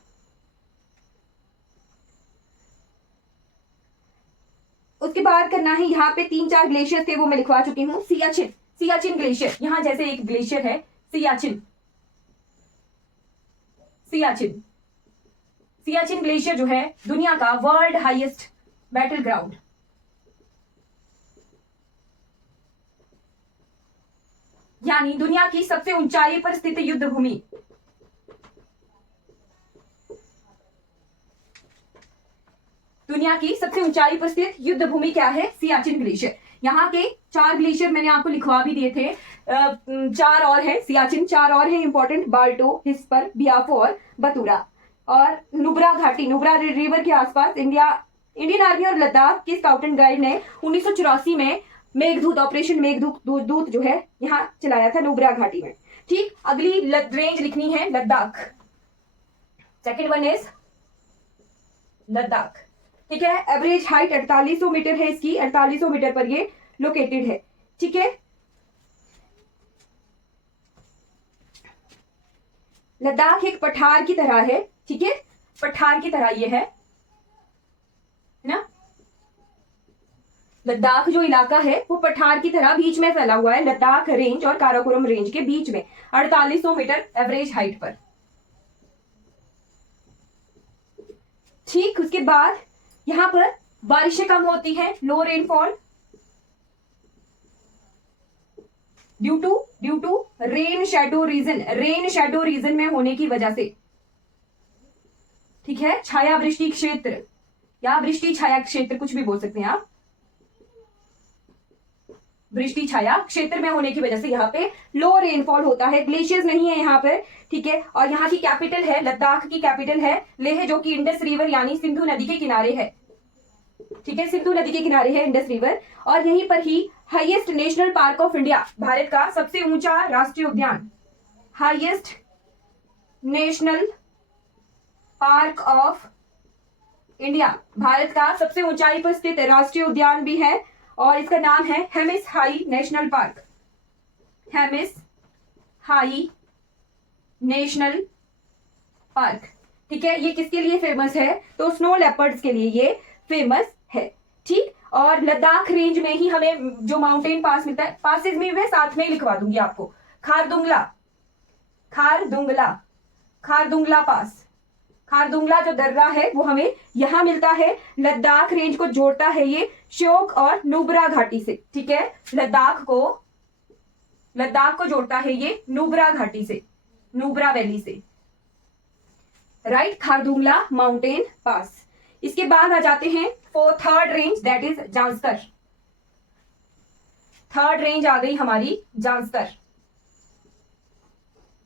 करना है, यहाँ पे 3-4 ग्लेशियर थे, वो मैं लिखवा चुकी हूँ। सियाचिन ग्लेशियर, यहाँ जैसे एक ग्लेशियर है सियाचिन ग्लेशियर जो है दुनिया का वर्ल्ड हाईएस्ट बैटल ग्राउंड, यानी दुनिया की सबसे ऊंचाई पर स्थित युद्ध भूमि। दुनिया की सबसे ऊंचाई पर स्थित युद्ध भूमि क्या है, सियाचिन ग्लेशियर। यहाँ के 4 ग्लेशियर मैंने आपको लिखवा भी दिए थे, 4 और है, सियाचिन 4 और है इंपॉर्टेंट, बाल्टो, हिस्पर, बियाफो और बतूरा। और नुब्रा घाटी, नुब्रा रिवर के आसपास इंडियन आर्मी और लद्दाख के स्काउट एंड गाइड ने 1984 में मेघदूत, ऑपरेशन मेघदूत जो है यहाँ चलाया था नुब्रा घाटी में। ठीक, अगली रेंज लिखनी है Ladakh. Second one is Ladakh. ठीक है, एवरेज हाइट 4800 मीटर है इसकी, 4800 मीटर पर ये लोकेटेड है। ठीक है, लद्दाख एक पठार की तरह है। ठीक है, पठार की तरह ये है ना। लद्दाख जो इलाका है वो पठार की तरह बीच में फैला हुआ है, लद्दाख रेंज और काराकोरम रेंज के बीच में 4800 मीटर एवरेज हाइट पर। ठीक, उसके बाद यहां पर बारिशें कम होती हैं, low rainfall due to rain shadow region में होने की वजह से। ठीक है, छाया वृष्टि क्षेत्र या वृष्टि छाया क्षेत्र, कुछ भी बोल सकते हैं आप, वृष्टि छाया क्षेत्र में होने की वजह से यहाँ पे लो रेनफॉल होता है, ग्लेशियर्स नहीं है यहाँ पर। ठीक है, और यहाँ की कैपिटल है, लद्दाख की कैपिटल है लेह, जो कि इंडस रिवर यानी सिंधु नदी के किनारे है। ठीक है, सिंधु नदी के किनारे है इंडस रिवर, और यहीं पर ही highest national park of India, Bharat का सबसे ऊंचा राष्ट्रीय उद्यान, highest national park of India, Bharat का सबसे ऊंचाई पर स्थित राष्ट्रीय उद्यान भी है, और इसका नाम है Hemis high national park. Hemis high national park. ठीक है, ये किसके लिए फेमस है? तो स्नो लेपर्ड्स के लिए ये फेमस है। ठीक, और लद्दाख रेंज में ही हमें जो माउंटेन पास मिलता है, पासेस में मैं साथ में ही लिखवा दूंगी आपको, खारदुंगला पास, खारदुंगला जो दर्रा है वो हमें यहां मिलता है। लद्दाख रेंज को जोड़ता है ये श्योक और नुब्रा घाटी से। ठीक है, लद्दाख को जोड़ता है ये नुब्रा घाटी से, नुब्रा वैली से, राइट, खारदुंगला माउंटेन पास। इसके बाद आ जाते हैं third range, that is Zanskar. Third range आ गई हमारी जांस्कर।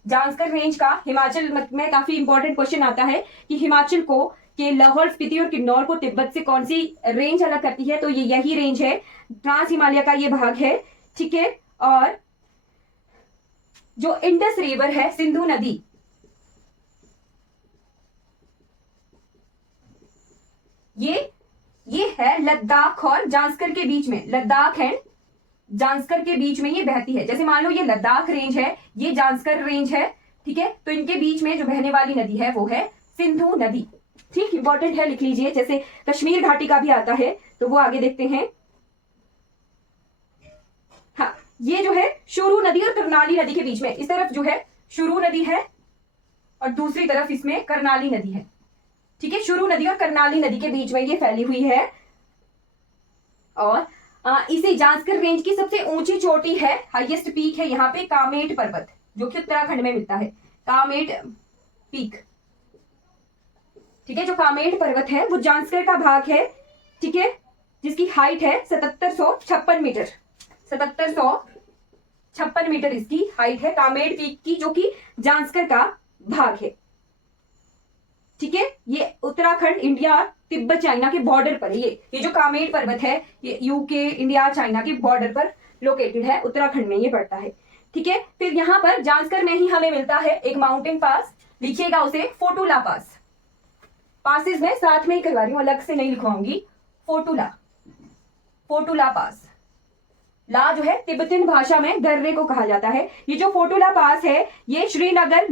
जांस्कर रेंज का हिमाचल में काफी इंपॉर्टेंट क्वेश्चन आता है कि हिमाचल को के लाहौल स्पीति और किन्नौर को तिब्बत से कौन सी रेंज अलग करती है? तो ये यही रेंज है, ट्रांस हिमालय का ये भाग है। ठीक है, और जो इंडस रिवर है, सिंधु नदी, ये है लद्दाख और जांस्कर के बीच में, लद्दाख एंड जांस्कर के बीच में ये बहती है। जैसे मान लो ये लद्दाख रेंज है, ये जांस्कर रेंज है। ठीक है, तो इनके बीच में जो बहने वाली नदी है वो है सिंधु नदी। ठीक, इंपॉर्टेंट है, लिख लीजिए। जैसे कश्मीर घाटी का भी आता है, तो वो आगे देखते हैं। हाँ, ये जो है शुरू नदी और करनाली नदी के बीच में, इस तरफ जो है शुरू नदी है और दूसरी तरफ इसमें करनाली नदी है। ठीक है, शुरू नदी और करनाली नदी के बीच में ये फैली हुई है, और इसी जांस्कर रेंज की सबसे ऊंची चोटी है, हाईएस्ट पीक है यहाँ पे कामेट पर्वत, जो कि उत्तराखंड में मिलता है, कामेट पीक। ठीक है, जो कामेट पर्वत है वो जांस्कर का भाग है। ठीक है, जिसकी हाइट है 7756 मीटर, 7756 मीटर इसकी हाइट है कामेट पीक की, जो कि जांस्कर का भाग है। ठीक है, ये उत्तराखंड, इंडिया, तिब्बत, चाइना के बॉर्डर पर है। ये जो कामेट पर्वत है ये यूके, इंडिया, चाइना के बॉर्डर पर लोकेटेड है, उत्तराखंड में ये पड़ता है। ठीक है, फिर यहाँ पर जांस्कर में ही हमें मिलता है एक माउंटेन पास, लिखिएगा उसे फोटुला पास। पासेस में साथ में ही करवा रही हूँ, अलग से नहीं लिखवाऊंगी। फोटुला पास, ला जो है तिब्बतन भाषा में दर्रे को कहा जाता है। ये जो फोटुला पास है ये श्रीनगर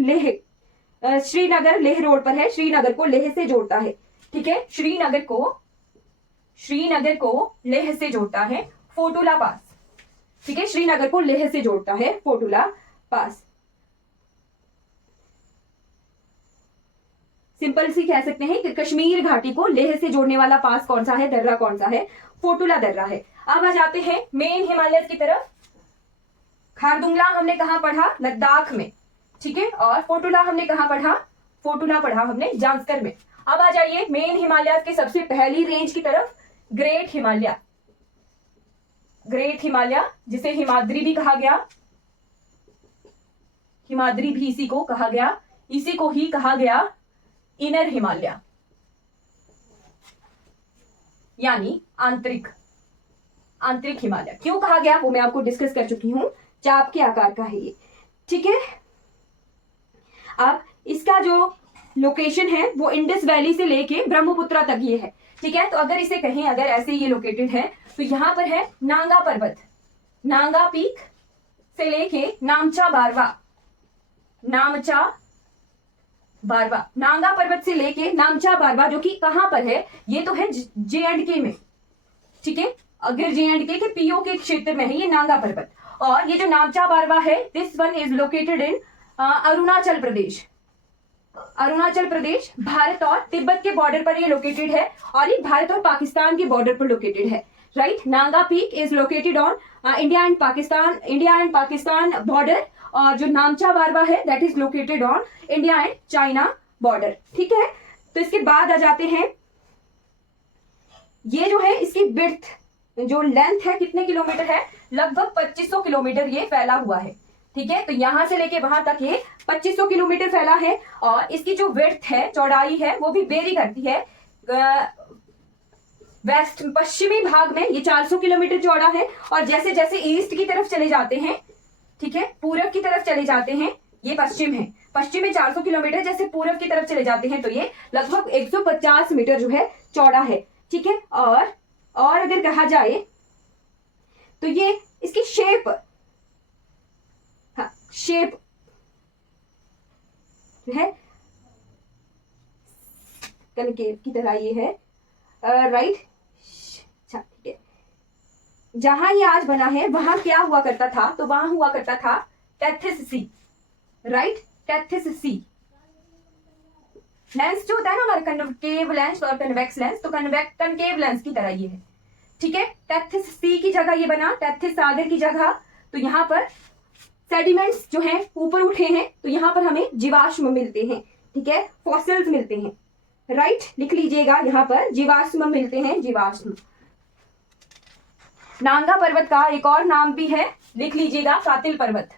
लेह रोड पर है, श्रीनगर को लेह से जोड़ता है। ठीक है, श्रीनगर को लेह से जोड़ता है फोटुला पास। ठीक है, श्रीनगर को लेह से जोड़ता है फोटुला पास। सिंपल सी कह सकते हैं कि कश्मीर घाटी को लेह से जोड़ने वाला पास कौन सा है, दर्रा कौन सा है? फोटुला दर्रा है। अब आ जाते हैं मेन हिमालय की तरफ। खारदुंगला हमने कहां पढ़ा? लद्दाख में। ठीक है, और फोटुला हमने कहां पढ़ा? फोटुला पढ़ा हमने जांस्कर में। अब आ जाइए मेन हिमालय के सबसे पहली रेंज की तरफ, ग्रेट हिमालय, जिसे हिमाद्री भी कहा गया, हिमाद्री भी इसी को कहा गया, इसी को ही कहा गया इनर हिमालय, यानी आंतरिक हिमालय। क्यों कहा गया वो मैं आपको डिस्कस कर चुकी हूं। चाप के आकार का है ये। ठीक है। अब इसका जो लोकेशन है वो इंडस वैली से लेके ब्रह्मपुत्रा तक ये है, ठीक है। तो अगर इसे कहें, अगर ऐसे ये लोकेटेड है, तो यहाँ पर है नांगा पर्वत, नांगा पीक से लेके नामचा बारवा, नामचा बारवा, नांगा पर्वत से लेके नामचा बारवा, जो कि कहां पर है, ये तो है JNK में, ठीक है। अगर JNK के PO के क्षेत्र में है ये नांगा पर्वत। और ये जो नामचा बारवा है, this one is located in Arunachal Pradesh, Arunachal Pradesh, Bharat और तिब्बत के बॉर्डर पर ये लोकेटेड है, और ये भारत और पाकिस्तान के बॉर्डर पर लोकेटेड है, right. Nanga peak is located on India and Pakistan border, और जो नामचा बारवा है that is located on India and China border, ठीक है। तो इसके बाद आ जाते हैं, ये जो है इसकी विड्थ, जो लेंथ है कितने किलोमीटर है, लगभग 2500 किलोमीटर ये फैला हुआ है, ठीक है। तो यहां से लेके वहां तक ये 2500 किलोमीटर फैला है, और इसकी जो विड्थ है, चौड़ाई है, वो भी वेरी करती है। वेस्ट पश्चिमी भाग में ये 400 किलोमीटर चौड़ा है, और जैसे जैसे ईस्ट की तरफ चले जाते हैं, ठीक है, पूरब की तरफ चले जाते हैं, ये पश्चिम है, पश्चिम में 400 किलोमीटर, जैसे पूरब की तरफ चले जाते हैं तो ये लगभग 150 मीटर जो है चौड़ा है, ठीक है। और अगर कहा जाए तो ये इसकी शेप, हाँ, शेप है कनकेव की तरह ये है, राइट। अच्छा, ठीक है। जहां ये आज बना है वहां क्या हुआ करता था, तो वहां हुआ करता था Tethys sea, right, Tethys sea. Lens जो होता है ना हमारा, कनकेव लेंस और कन्वेक्स लेंस, तो कनकेव लेंस की तरह ये है, ठीक है। टेथिस सी की जगह ये बना, टेथिस सागर की जगह। तो यहाँ पर सेडिमेंट्स जो हैं ऊपर उठे हैं, तो यहाँ पर हमें जीवाश्म मिलते हैं, ठीक है, फॉसिल्स मिलते हैं, राइट। लिख लीजिएगा, यहाँ पर जीवाश्म मिलते हैं, जीवाश्म। नांगा पर्वत का एक और नाम भी है, लिख लीजिएगा, कातिल पर्वत,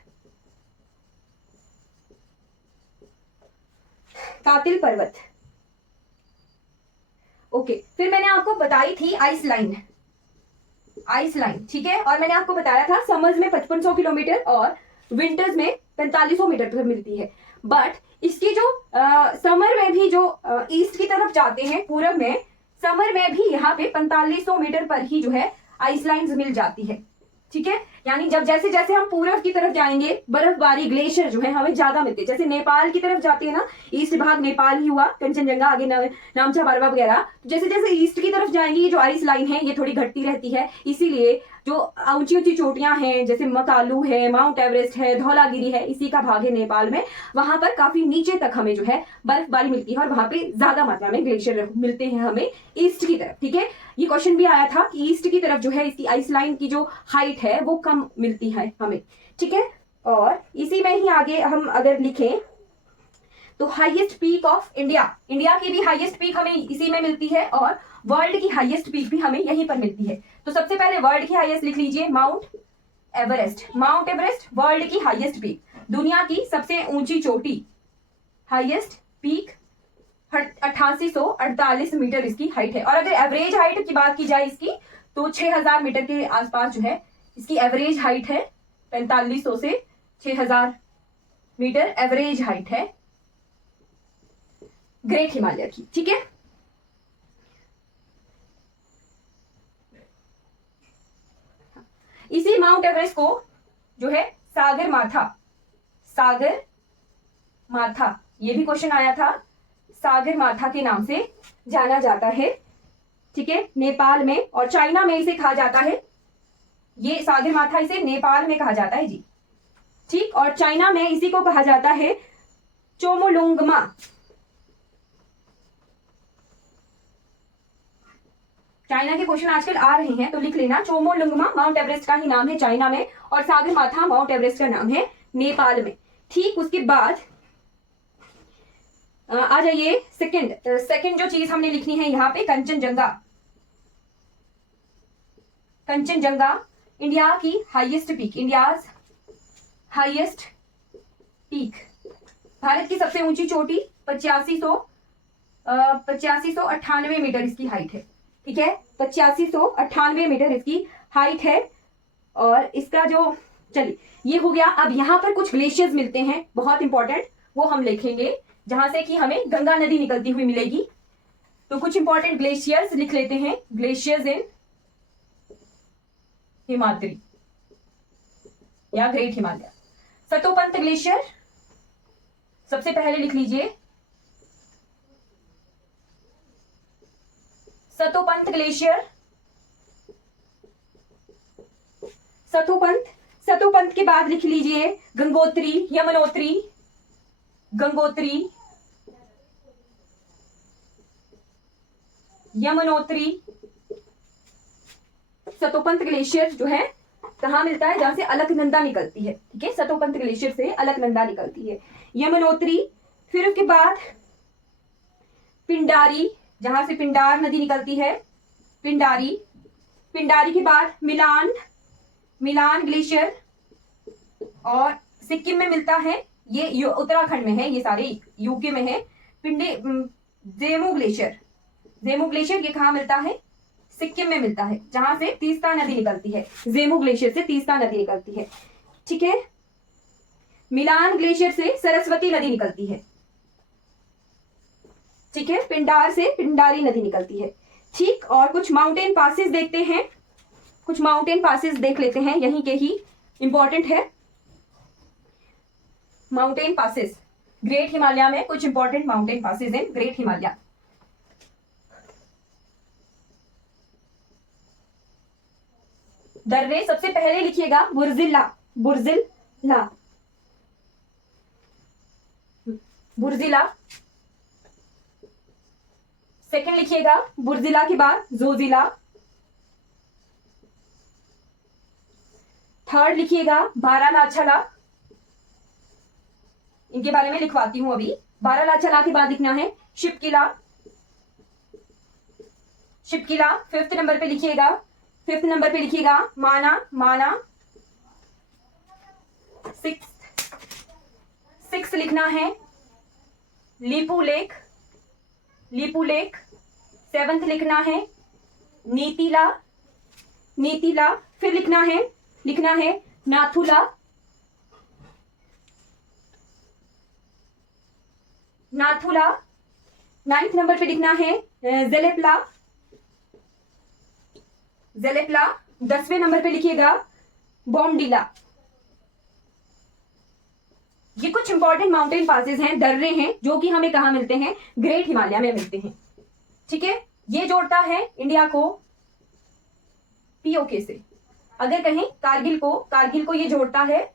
कातिल पर्वत। ओके, फिर मैंने आपको बताई थी आइस लाइन, आइस लाइन, ठीक है। और मैंने आपको बताया था समर्स में 5500 किलोमीटर और विंटर्स में 4500 मीटर पर मिलती है। बट इसकी जो समर में भी जो ईस्ट की तरफ जाते हैं, पूरब में, समर में भी यहाँ पे 4500 मीटर पर ही जो है आइसलाइंस मिल जाती है, ठीक है। यानी जब जैसे जैसे हम पूरब की तरफ जाएंगे, बर्फबारी, ग्लेशियर जो है हमें ज्यादा मिलते हैं। जैसे नेपाल की तरफ जाते हैं ना, ईस्ट भाग नेपाल ही हुआ, कंचनजंगा, आगे नामचा बारवा वगैरह। जैसे जैसे ईस्ट की तरफ जाएंगे, ये जो आइस लाइन है ये थोड़ी घटती रहती है। इसीलिए जो ऊंची ऊंची चोटियां हैं, जैसे मकालू है, माउंट एवरेस्ट है, धौलागिरी है, इसी का भाग है नेपाल में, वहां पर काफी नीचे तक हमें जो है बर्फबारी मिलती है, और वहां पे ज्यादा मात्रा में ग्लेशियर मिलते हैं हमें ईस्ट की तरफ, ठीक है। ये क्वेश्चन भी आया था कि ईस्ट की तरफ जो है इसकी आइस लाइन की जो हाइट है वो कम मिलती है हमें, ठीक है। और इसी में ही आगे हम अगर लिखें तो highest peak of India, India की भी हाईएस्ट पीक हमें इसी में मिलती है, और वर्ल्ड की हाईएस्ट पीक भी हमें यहीं पर मिलती है। तो सबसे पहले वर्ल्ड की हाईएस्ट लिख लीजिए, mount Everest, mount Everest world की हाईएस्ट पीक, दुनिया की सबसे ऊंची चोटी, हाईएस्ट पीक 8848 मीटर इसकी हाइट है। और अगर एवरेज हाइट की बात की जाए इसकी, तो 6000 मीटर के आसपास जो है इसकी एवरेज हाइट है, 4500 से 6000 मीटर एवरेज हाइट है ग्रेट हिमालय की, ठीक है। इसी माउंट एवरेस्ट को जो है सागर माथा, सागर माथा, ये भी क्वेश्चन आया था, सागर माथा के नाम से जाना जाता है, ठीक है। नेपाल में और चाइना में इसे कहा जाता है, ये सागर माथा इसे नेपाल में कहा जाता है जी, ठीक। और चाइना में इसी को कहा जाता है चोमोलुंगमा, चाइना के क्वेश्चन आजकल आ रहे हैं तो लिख लेना, चोमोलुंगमा माउंट एवरेस्ट का ही नाम है चाइना में, और सागर माथा माउंट एवरेस्ट का नाम है नेपाल में, ठीक। उसके बाद आ जाइए सेकंड जो चीज हमने लिखनी है यहाँ पे, कंचनजंगा, कंचनजंगा इंडिया की highest peak, India's highest peak, Bharat की सबसे ऊंची चोटी, 8598 मीटर इसकी हाइट है, ठीक है, 8598 मीटर इसकी हाइट है। और इसका जो चलिए ये हो गया। अब यहाँ पर कुछ ग्लेशियर्स मिलते हैं बहुत इंपॉर्टेंट, वो हम लिखेंगे, जहां से कि हमें गंगा नदी निकलती हुई मिलेगी। तो कुछ इंपॉर्टेंट ग्लेशियर्स लिख लेते हैं। ग्लेशियर्स इन हिमाद्री या ग्रेट हिमालय। सतोपंत ग्लेशियर सबसे पहले लिख लीजिए, सतोपंत ग्लेशियर। सतोपंत के बाद लिख लीजिए गंगोत्री, यमुनोत्री, गंगोत्री, यमुनोत्री। सतोपंत ग्लेशियर जो है कहां मिलता है, जहां से अलकनंदा निकलती है। ठीक है, सतोपंत ग्लेशियर से अलकनंदा निकलती है, यमुनोत्री। फिर उसके बाद पिंडारी, जहां से पिंडार नदी निकलती है, पिंडारी। पिंडारी के बाद मिलान ग्लेशियर, और सिक्किम में मिलता है, ये उत्तराखंड में है, ये सारे यूके में है। जेमू ग्लेशियर ये कहाँ मिलता है, सिक्किम में मिलता है, जहां से तीस्ता नदी निकलती है। जेमू ग्लेशियर से तीस्ता नदी निकलती है। ठीक है, मिलान ग्लेशियर से सरस्वती नदी निकलती है। ठीक है, पिंडार से पिंडारी नदी निकलती है। ठीक, और कुछ माउंटेन पासेस देखते हैं, कुछ माउंटेन पासेस देख लेते हैं, यहीं के ही इंपॉर्टेंट है। माउंटेन पासेस ग्रेट हिमालय में, कुछ important mountain passes in great Himalaya. दर्रे सबसे पहले लिखिएगा बुर्जिला। सेकंड लिखिएगा बुर्जिला के बाद जोजिला। थर्ड लिखिएगा बारालाचाला, इनके बारे में लिखवाती हूं अभी। बारालाचाला के बाद लिखना है शिपकिला। फिफ्थ नंबर पे लिखिएगा माना। सिक्स लिखना है लीपू लेक। सेवंथ लिखना है नीतिला। फिर लिखना है नाथुला। नाइन्थ नंबर पे लिखना है जेलेप्ला। 10वें नंबर पे लिखिएगा बॉम्डिला। ये कुछ इंपॉर्टेंट माउंटेन पासेस हैं, दर्रे हैं, जो कि हमें कहां मिलते हैं, ग्रेट हिमालय में मिलते हैं। ठीक है, ये जोड़ता है इंडिया को पीओके से। अगर कहें कारगिल को ये जोड़ता है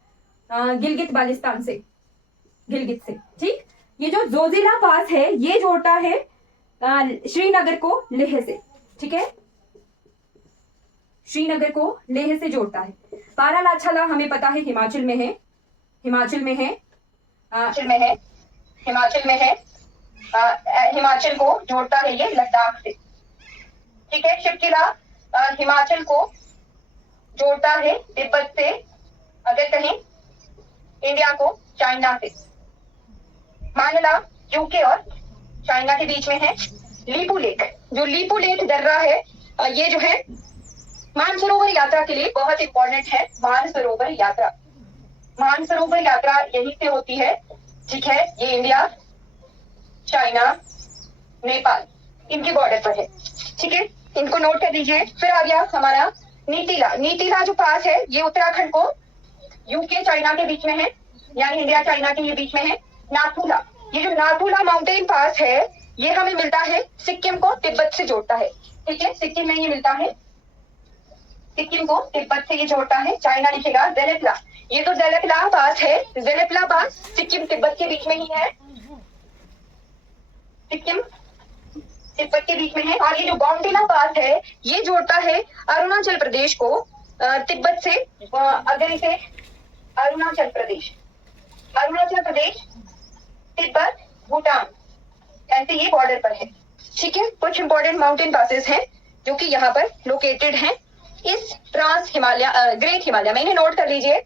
गिलगित बाल्टिस्तान से, गिलगित से। ठीक, ये जो जोजिला पास है ये जोड़ता है श्रीनगर को लेह से। ठीक है, श्रीनगर को लेह से जोड़ता है। बारालाचाला हमें पता है हिमाचल में है। हिमाचल को जोड़ता है ये लद्दाख से। ठीक है, शिपकिला हिमाचल को जोड़ता है तिब्बत से। अगर कहें इंडिया को चाइना से। मानला यूके और चाइना के बीच में है। लीपू लेक दर्रा है, ये जो है मानसरोवर यात्रा के लिए बहुत इंपॉर्टेंट है। मानसरोवर यात्रा यहीं से होती है। ठीक है, ये इंडिया, चाइना, नेपाल, इनके बॉर्डर पर है। ठीक है, इनको नोट कर लीजिए। फिर आ गया हमारा नीतिला जो पास है, ये उत्तराखंड को यूके चाइना के बीच में है, यानी इंडिया चाइना के ये बीच में है। नाथुला, ये जो नाथुला माउंटेन पास है, ये हमें मिलता है, सिक्किम को तिब्बत से जोड़ता है। ठीक है, सिक्किम में ये मिलता है, सिक्किम को तिब्बत से ये जोड़ता है। चाइना लिखेगा जेलेप्ला। ये तो जेलेप्ला पास है, जेलेप्ला पास सिक्किम तिब्बत के बीच में ही है, सिक्किम तिब्बत के बीच में है। और ये जो बॉम्डिला पास है, ये जोड़ता है अरुणाचल प्रदेश को तिब्बत से। अगर इसे अरुणाचल प्रदेश, तिब्बत, भूटान, ऐसे ये बॉर्डर पर है। ठीक है, कुछ इंपॉर्टेंट माउंटेन पासेस हैं जो कि यहाँ पर लोकेटेड हैं इस ग्रेट हिमालय में। इन्हें नोट कर लीजिए।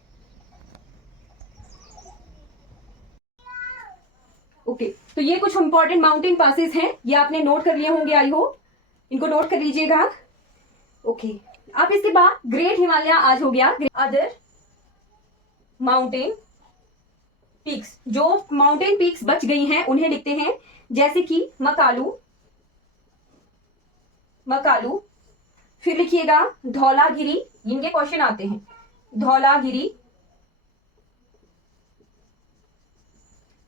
ओके, तो ये कुछ इंपॉर्टेंट माउंटेन पासेस हैं, ये आपने नोट कर लिए होंगे, आई होप। इनको नोट कर लीजिएगा। ओके, अब इसके बाद ग्रेट हिमालय आज हो गया अदर माउंटेन पीक्स। जो माउंटेन पीक्स बच गई हैं उन्हें लिखते हैं, जैसे कि मकालू, मकालू। फिर लिखिएगा धौलागिरी, इनके क्वेश्चन आते हैं, धौलागिरी।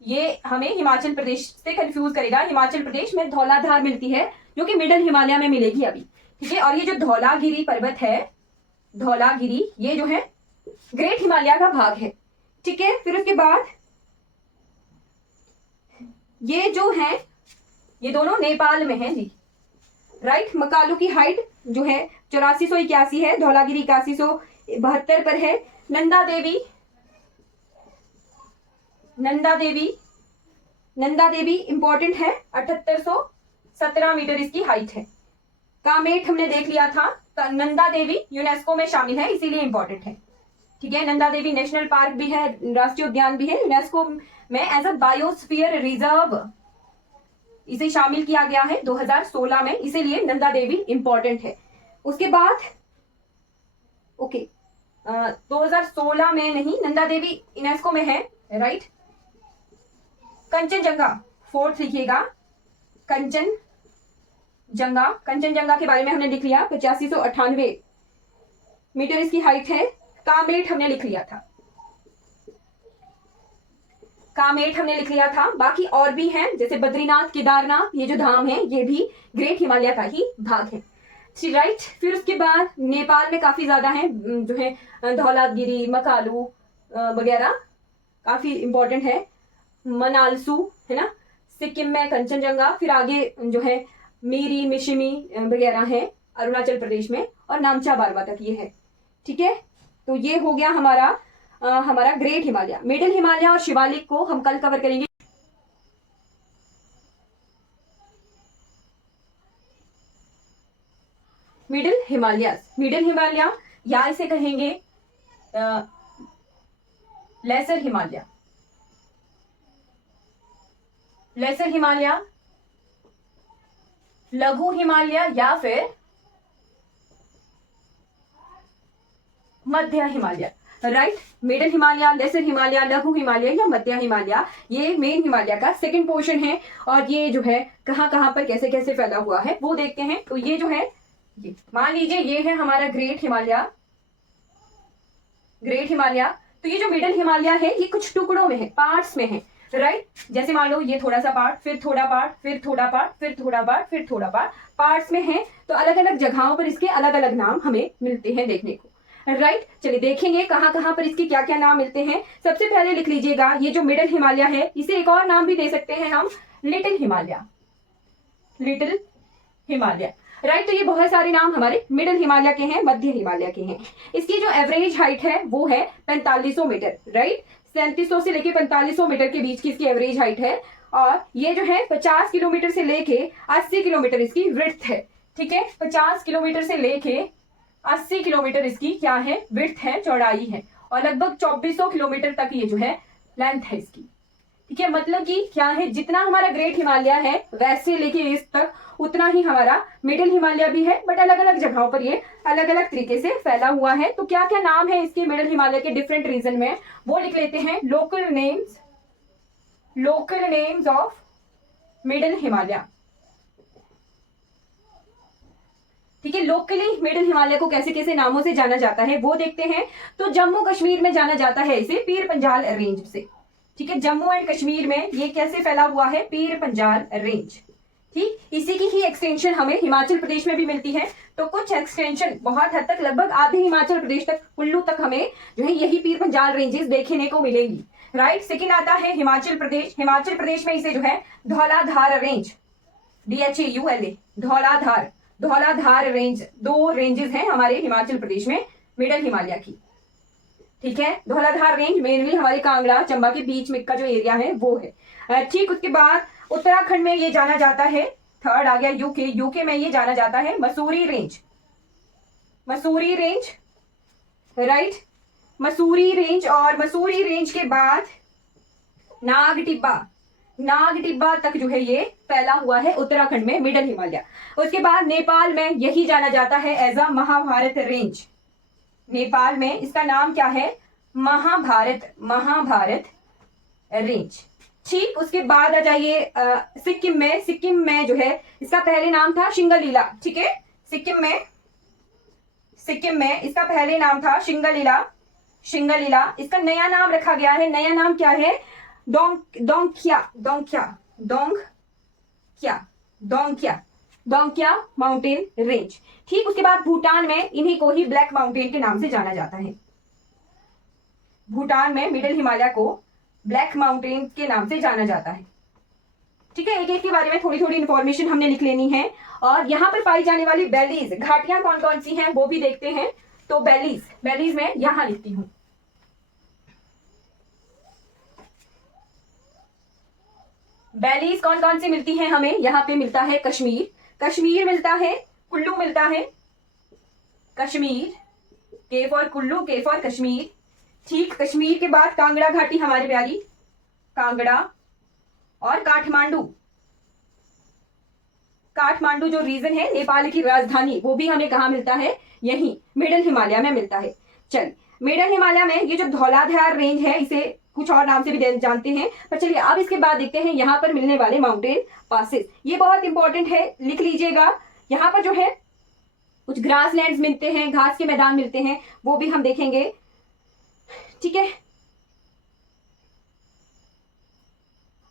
ये हमें हिमाचल प्रदेश से कंफ्यूज करेगा। हिमाचल प्रदेश में धौलाधार मिलती है जो कि मिडल हिमालय में मिलेगी अभी, ठीक है। और ये जो धौलागिरी पर्वत है, धौलागिरी, ये जो है ग्रेट हिमालय का भाग है, ठीक है। फिर उसके बाद ये जो है, ये दोनों नेपाल में है जी, राइट। मकालू की हाइट जो है 8481 है, धौलागिरी 8172 पर है। नंदा देवी, नंदा देवी, नंदा देवी इंपॉर्टेंट है, 7817 मीटर इसकी हाइट है। कामेट हमने देख लिया था, नंदा देवी यूनेस्को में शामिल है इसीलिए इंपॉर्टेंट है, ठीक है। नंदा देवी नेशनल पार्क भी है, राष्ट्रीय उद्यान भी है, यूनेस्को में एज अ बायोस्फीयर रिजर्व इसे शामिल किया गया है 2016 में, इसीलिए नंदा देवी इंपॉर्टेंट है। उसके बाद ओके 2016 में नहीं, नंदा देवी यूनेस्को में है, राइट। कंचनजंगा फोर्थ लिखिएगा, कंचनजंगा, कंचनजंगा के बारे में हमने लिख लिया, 8598 मीटर इसकी हाइट है। कामेट हमने लिख लिया था, कामेट हमने लिख लिया था। बाकी और भी हैं जैसे बद्रीनाथ, केदारनाथ, ये जो धाम है ये भी ग्रेट हिमालय का ही भाग है, राइट। फिर उसके बाद नेपाल में काफी ज्यादा है जो है धौलागिरी, मकालू वगैरह काफी इंपॉर्टेंट है। मनालसू है ना, सिक्किम में कंचनजंगा। फिर आगे जो है मीरी, मिशिमी वगैरह है अरुणाचल प्रदेश में, और नामचा बारवा तक ये है, ठीक है। तो ये हो गया हमारा ग्रेट हिमालय। मिडिल हिमालय और शिवालिक को हम कल कवर करेंगे। मिडिल हिमालय, मिडिल हिमालय या इसे कहेंगे लेसर हिमालय, लेसर हिमालय, लघु हिमालय या फिर मध्य Himalaya, right. Middle Himalaya, lesser Himalaya, लघु हिमालय या मध्य हिमालय, ये मेन हिमालय का सेकंड पोर्शन है। और ये जो है कहां कहां पर कैसे कैसे फैला हुआ है वो देखते हैं। तो ये जो है, ये मान लीजिए ये है हमारा ग्रेट हिमालय, ग्रेट हिमालय। तो ये जो मिडिल हिमालय है ये कुछ टुकड़ों में है, पार्ट्स में है, राइट। जैसे मान लो ये थोड़ा सा पार्ट, फिर थोड़ा पार्ट, फिर थोड़ा पार्ट, फिर थोड़ा पार्ट, फिर थोड़ा पार्ट, पार्ट्स में है। तो अलग अलग जगहों पर इसके अलग अलग नाम हमें मिलते हैं देखने को, राइट। चलिए देखेंगे कहां कहां पर इसके क्या क्या नाम मिलते हैं। सबसे पहले लिख लीजिएगा, ये जो मिडिल हिमालय है इसे एक और नाम भी दे सकते हैं हम, little Himalaya, little Himalaya, right. तो ये बहुत सारे नाम हमारे मिडिल हिमालय के हैं, मध्य हिमालय के हैं। इसकी जो एवरेज हाइट है वो है 4500 मीटर, राइट। 3700 से लेके 4500 मीटर के बीच की इसकी एवरेज हाइट है। और ये जो है 50 किलोमीटर से लेके 80 किलोमीटर इसकी विड्थ है, ठीक है। 50 किलोमीटर से लेके 80 किलोमीटर इसकी क्या है, विड्थ है, चौड़ाई है। और लगभग 2400 किलोमीटर तक ये जो है लेंथ है इसकी, ठीक है। मतलब कि क्या है, जितना हमारा ग्रेट हिमालय है वैसे लेके इस तक उतना ही हमारा मिडिल हिमालय भी है, बट अलग अलग जगहों पर ये अलग अलग तरीके से फैला हुआ है। तो क्या क्या नाम है इसके मिडिल हिमालय के डिफरेंट रीजन में वो लिख लेते हैं। Local names, local names of middle Himalaya, ठीक है। लोकली मिडिल हिमालय को कैसे कैसे नामों से जाना जाता है वो देखते हैं। तो जम्मू कश्मीर में जाना जाता है इसे पीर पंजाल रेंज से, ठीक है। जम्मू एंड कश्मीर में ये कैसे फैला हुआ है, पीर पंजाल रेंज, ठीक। इसी की ही एक्सटेंशन हमें हिमाचल प्रदेश में भी मिलती है। तो कुछ एक्सटेंशन बहुत हद तक, लगभग आधे हिमाचल प्रदेश तक, कुल्लू तक हमें जो है यही पीर पंजाल रेंजेस देखने को मिलेंगी, राइट। सेकंड आता है हिमाचल प्रदेश। हिमाचल प्रदेश में इसे जो है Dhauladhar range, DHAULA, Dhauladhar, Dhauladhar range, 2 ranges हैं हमारे हिमाचल प्रदेश में मिडिल हिमालय की, ठीक है। धौलाधार रेंज मेनली हमारे कांगड़ा चंबा के बीच में का जो एरिया है वो है, ठीक। उसके बाद उत्तराखंड में ये जाना जाता है, थर्ड आ गया यूके, यूके में ये जाना जाता है Mussoorie range, Mussoorie range, right, Mussoorie range. और मसूरी रेंज के बाद नाग टिब्बा, नाग टिब्बा तक जो है ये फैला हुआ है उत्तराखंड में मिडिल हिमालय। उसके बाद नेपाल में यही जाना जाता है as a Mahabharat range, Nepal में इसका नाम क्या है, महाभारत, महाभारत रेंज। ठीक, उसके बाद आ जाइए सिक्किम में। सिक्किम में जो है इसका पहले नाम था शिंगलीला। ठीक है, सिक्किम में इसका पहले नाम था शिंगलीला। शिंगलीला इसका नया नाम रखा गया है। नया नाम क्या है? डोंगक्या माउंटेन रेंज। ठीक, उसके बाद भूटान में इन्हीं को ही ब्लैक माउंटेन के नाम से जाना जाता है। भूटान में मिडिल हिमालय को ब्लैक माउंटेन के नाम से जाना जाता है। ठीक है, एक एक के बारे में थोड़ी थोड़ी इंफॉर्मेशन हमने लिख लेनी है। और यहाँ पर पाई जाने वाली वैलीज, घाटियां कौन कौन सी हैं वो भी देखते हैं। तो वैलीज में यहां लिखती हूं। वैलीज कौन कौन सी मिलती हैं हमें? यहाँ पे मिलता है कश्मीर मिलता है, कुल्लू मिलता है। कश्मीर, के फॉर कुल्लू, के फॉर कश्मीर। ठीक, कश्मीर के बाद कांगड़ा घाटी हमारी प्यारी, कांगड़ा और काठमांडू। काठमांडू जो रीजन है नेपाल की राजधानी, वो भी हमें कहा मिलता है? यही मिडिल हिमालय में मिलता है। चल, मिडिल हिमालय में ये जो धौलाधार रेंज है, इसे कुछ और नाम से भी जानते हैं। पर चलिए अब इसके बाद देखते हैं यहाँ पर मिलने वाले माउंटेन पासेस। ये बहुत इंपॉर्टेंट है, लिख लीजिएगा। यहाँ पर जो है कुछ ग्रास लैंड मिलते हैं, घास के मैदान मिलते हैं, वो भी हम देखेंगे। ठीक है,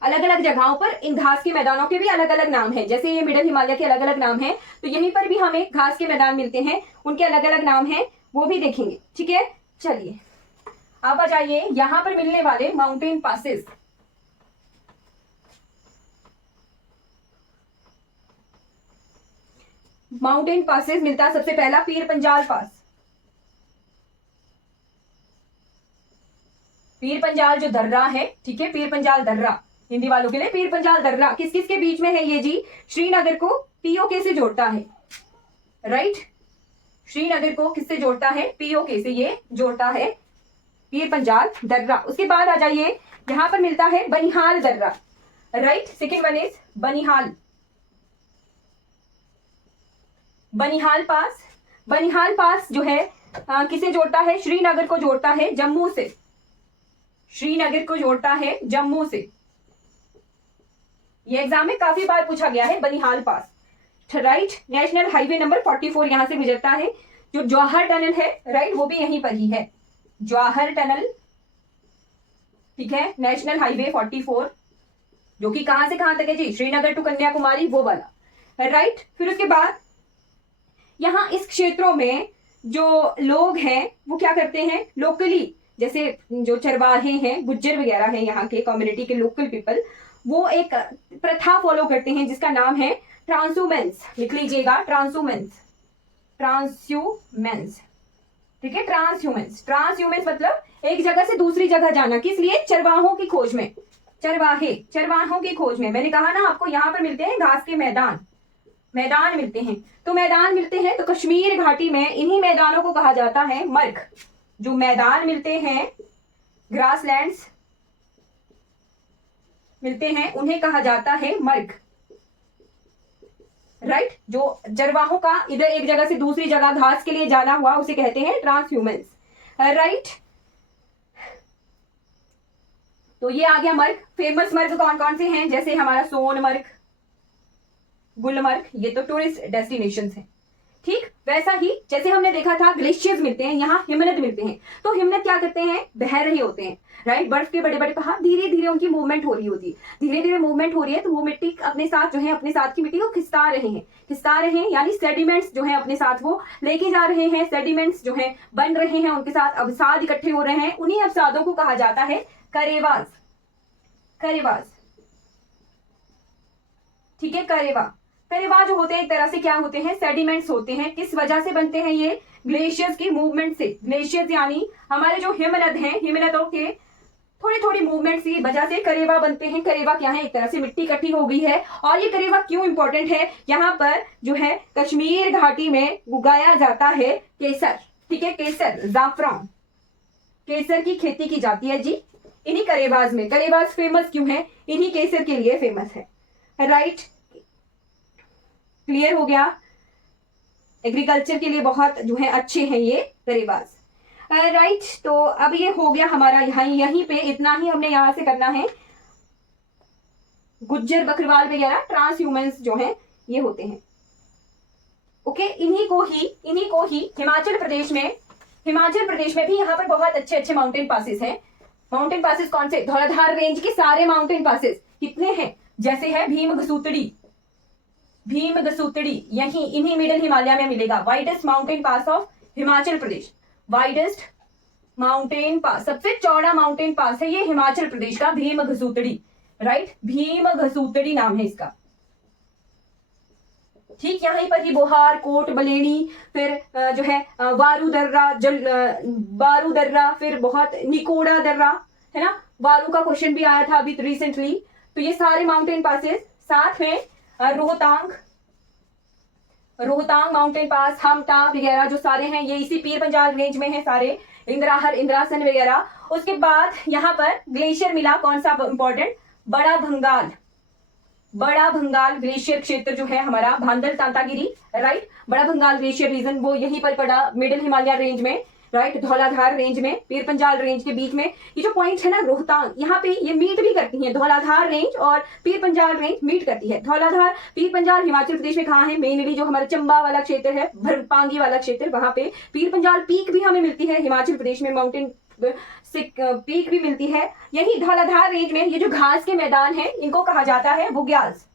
अलग अलग जगहों पर इन घास के मैदानों के भी अलग अलग नाम हैं। जैसे ये मिडिल हिमालय के अलग अलग नाम हैं, तो यहीं पर भी हमें घास के मैदान मिलते हैं, उनके अलग अलग नाम हैं, वो भी देखेंगे। ठीक है, चलिए अब आ जाइए यहां पर मिलने वाले माउंटेन पासेस। माउंटेन पासेस मिलता है सबसे पहला पीर पंजाल पास। पीर पंजाल जो दर्रा है, ठीक है, पीर पंजाल दर्रा हिंदी वालों के लिए। पीर पंजाल दर्रा किस किस के बीच में है ये जी? श्रीनगर को पीओके से जोड़ता है। राइट, श्रीनगर को किससे जोड़ता है? पीओके से ये जोड़ता है, पीर पंजाल दर्रा। उसके बाद आ जाइए यहां पर मिलता है बनिहाल दर्रा। Right, second one is Banihal, Banihal pass. Banihal pass जो है किसे जोड़ता है? श्रीनगर को जोड़ता है जम्मू से। श्रीनगर को जोड़ता है जम्मू से। ये एग्जाम में काफी बार पूछा गया है बनिहाल पास। राइट, नेशनल हाईवे नंबर 44 यहां से गुजरता है। जो जवाहर टनल है, राइट, वो भी यहीं पर ही है, जवाहर टनल। ठीक है, नेशनल हाईवे 44 जो कि कहां से कहां तक है जी? श्रीनगर टू कन्याकुमारी, वो वाला। राइट, फिर उसके बाद यहां इस क्षेत्रों में जो लोग हैं वो क्या करते हैं? लोकली, जैसे जो चरवाहे हैं, गुज्जर वगैरह हैं, यहाँ के कम्युनिटी के लोकल पीपल, वो एक प्रथा फॉलो करते हैं जिसका नाम है ट्रांसह्यूमेंस। लिख लीजिएगा, ट्रांसह्यूमेंस। ठीक है, ट्रांसह्यूमेंस मतलब एक जगह से दूसरी जगह जाना। किस लिए? चरवाहों की खोज में। चरवाहों की खोज में। मैंने कहा ना आपको, यहाँ पर मिलते हैं घास के मैदान मिलते हैं। तो मैदान मिलते हैं, तो कश्मीर घाटी में इन्हीं मैदानों को कहा जाता है मर्ग। जो मैदान मिलते हैं, ग्रासलैंड्स मिलते हैं, उन्हें कहा जाता है मर्ग। राइट, जो चरवाहों का इधर एक जगह से दूसरी जगह घास के लिए जाना हुआ, उसे कहते हैं ट्रांसह्यूमेंस। राइट, तो ये आ गया मर्ग। फेमस मर्ग कौन कौन से हैं? जैसे हमारा सोनमर्ग, गुलमर्ग, ये तो टूरिस्ट डेस्टिनेशंस हैं। ठीक, वैसा ही जैसे हमने देखा था ग्लेशियर्स मिलते हैं, यहाँ हिमनद मिलते हैं। तो हिमनद क्या करते हैं? बह रहे होते हैं। राइट, बर्फ के बड़े बड़े पहाड़, धीरे धीरे उनकी मूवमेंट हो रही होती है। धीरे धीरे मूवमेंट हो रही है, तो वो मिट्टी अपने साथ जो है, अपने साथ की मिट्टी को खिसका रहे हैं, यानी सेडिमेंट्स जो है अपने साथ वो लेके जा रहे हैं। सेडिमेंट्स जो है बन रहे हैं, उनके साथ अवसाद इकट्ठे हो रहे हैं। उन्हीं अवसादों को कहा जाता है करेवास। ठीक है, करेवा जो होते हैं एक तरह से क्या होते हैं? सेडिमेंट्स होते हैं। किस वजह से बनते हैं ये? ग्लेशियर्स की मूवमेंट से। ग्लेशियर्स यानी हमारे जो हिमनद हैं, हिमनदों के थोड़ी थोड़ी मूवमेंट की वजह से करेवा बनते हैं। करेवा क्या है? एक तरह से मिट्टी इकट्ठी हो गई है। और ये करेवा क्यों इंपॉर्टेंट है? यहाँ पर जो है कश्मीर घाटी में उगाया जाता है केसर। ठीक है, केसर, जाफरान, केसर की खेती की जाती है जी इन्हीं करेवाज में। करेवाज फेमस क्यों है? इन्हीं केसर के लिए फेमस है। राइट, क्लियर हो गया? एग्रीकल्चर के लिए बहुत जो है अच्छे हैं ये करेवास। राइट, तो अब ये हो गया हमारा यहीं पे इतना ही हमने यहाँ से करना है। गुज्जर बकरवाल वगैरह ट्रांस ह्यूमंस जो हैं ये होते हैं। ओके, इन्हीं को ही हिमाचल प्रदेश में भी यहाँ पर बहुत अच्छे अच्छे माउंटेन पासेस हैं। माउंटेन पासेस कौन से? धौलाधार रेंज के सारे माउंटेन पासेस कितने हैं? जैसे है भीम घसूतड़ी, यही इन्हीं मिडिल हिमालय में मिलेगा। Widest mountain pass of Himachal Pradesh, widest mountain pass, सबसे चौड़ा माउंटेन पास है ये हिमाचल प्रदेश का, भीम घसूतड़ी। राइट, भीम घसूतड़ी नाम है इसका। ठीक, यहीं पर ही बोहार, कोट बलेनी, फिर जो है वारू दर्रा, फिर बहुत निकोड़ा दर्रा है ना, वारू का क्वेश्चन भी आया था अभी रिसेंटली। तो ये सारे माउंटेन पासेस, साथ में रोहतांग माउंटेन पास, हमटा वगैरह जो सारे हैं ये इसी पीर पंजाल रेंज में है सारे, इंद्राहर, इंद्रासन वगैरह। उसके बाद यहाँ पर ग्लेशियर मिला, कौन सा इंपॉर्टेंट? बड़ा भंगाल ग्लेशियर क्षेत्र जो है हमारा, भांदल तांतागिरी। राइट, बड़ा भंगाल ग्लेशियर रीजन वो यहीं पर पड़ा, मिडिल हिमालय रेंज में। राइट, धौलाधार रेंज में, पीर पंजाल रेंज के बीच में ये जो पॉइंट है ना रोहतांग, यहाँ पे ये मीट भी करती है। धौलाधार रेंज और पीर पंजाल रेंज मीट करती है। धौलाधार, पीर पंजाल हिमाचल प्रदेश में कहाँ है? मेनली जो हमारा चंबा वाला क्षेत्र है, भरपांगी वाला क्षेत्र, वहां पे पीर पंजाल पीक भी हमें मिलती है। हिमाचल प्रदेश में माउंटेन पीक भी मिलती है। यही धौलाधार रेंज में ये जो घास के मैदान है इनको कहा जाता है बुग्याल्स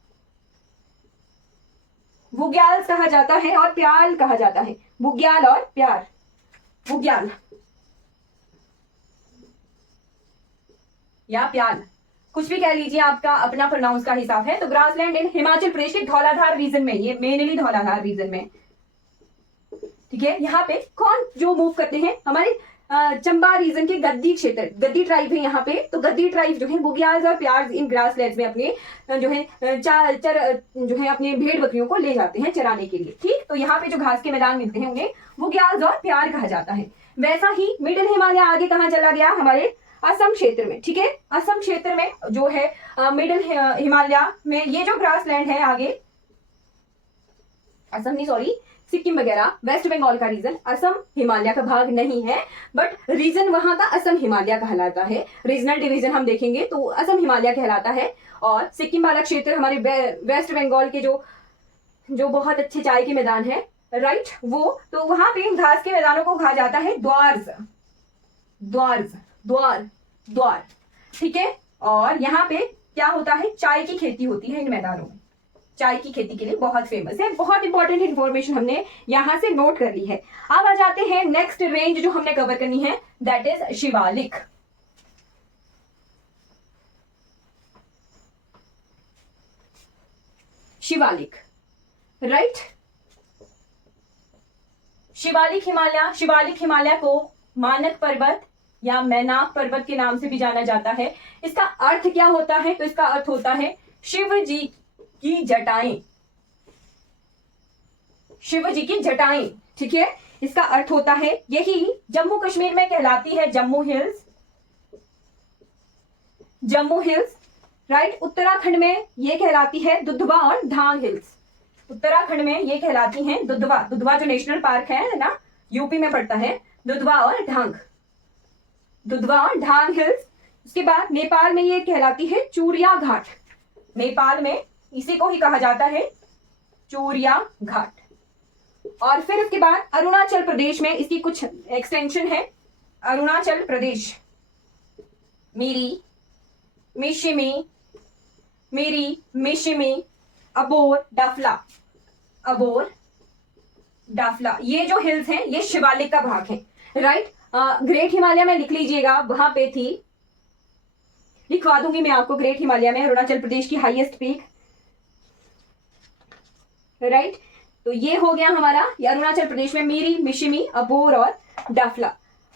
कहा जाता है, और प्याल कहा जाता है। बुग्याल और प्यार, बुग्याल या प्याल, कुछ भी कह लीजिए, आपका अपना प्रोनाउंस का हिसाब है। तो ग्रासलैंड इन हिमाचल प्रदेश के धौलाधार रीजन में, ये मेनली धौलाधार रीजन में। ठीक है, यहाँ पे कौन जो मूव करते हैं? हमारे चंबा रीजन के गद्दी क्षेत्र, गद्दी ट्राइब है यहाँ पे। तो गद्दी ट्राइब जो है बुग्याल्स और प्यार्स इन ग्रासलैंड्स में अपने जो है जो है अपने भेड़ बकरियों को ले जाते हैं चराने के लिए। ठीक, तो यहाँ पे जो घास के मैदान मिलते हैं उन्हें बुग्याल्स और प्यार कहा जाता है। वैसा ही मिडिल हिमालय आगे कहाँ चला गया? हमारे असम क्षेत्र में। ठीक है, असम क्षेत्र में जो है मिडिल हिमालय में ये जो ग्रासलैंड है आगे, असम नहीं सॉरी, सिक्किम वगैरह, वेस्ट बंगाल का रीजन असम हिमालय का भाग नहीं है, बट रीजन वहां का असम हिमालय कहलाता है। रीजनल डिवीजन हम देखेंगे तो असम हिमालय कहलाता है। और सिक्किम वाला क्षेत्र हमारे वेस्ट बंगाल के जो बहुत अच्छे चाय के मैदान है, राइट, वो तो वहां पे घास के मैदानों को कहा जाता है द्वार। ठीक है, और यहाँ पे क्या होता है? चाय की खेती होती है इन मैदानों में। चाय की खेती के लिए बहुत फेमस है। बहुत इंपॉर्टेंट इंफॉर्मेशन हमने यहां से नोट कर ली है। अब आ जाते हैं नेक्स्ट रेंज जो हमने कवर करनी है, that is Shivalik. Right, Shivalik Himalaya को मानक पर्वत या मैनाक पर्वत के नाम से भी जाना जाता है। इसका अर्थ क्या होता है? तो इसका अर्थ होता है शिव जी की जटाएं। ठीक है, इसका अर्थ होता है, यही जम्मू कश्मीर में कहलाती है जम्मू हिल्स। राइट, उत्तराखंड में ये कहलाती है दुधवा और ढांग हिल्स। उत्तराखंड में ये कहलाती हैं दुधवा जो नेशनल पार्क है ना, यूपी में पड़ता है, दुधवा और ढांग हिल्स। उसके बाद नेपाल में ये कहलाती है चूरिया घाट। नेपाल में इसी को ही कहा जाता है चूरिया घाट। और फिर उसके बाद अरुणाचल प्रदेश में इसकी कुछ एक्सटेंशन है। अरुणाचल प्रदेश, मिरी मिशिमी, अबोर डाफला, ये जो हिल्स हैं ये शिवालिक का भाग है। राइट, ग्रेट हिमालय में लिख लीजिएगा, वहां पे थी, लिखवा दूंगी मैं आपको। ग्रेट हिमालय में अरुणाचल प्रदेश की हाईएस्ट पीक। राइट, तो ये हो गया हमारा, ये अरुणाचल प्रदेश में मिरी, मिशिमी, अबोर और डाफला।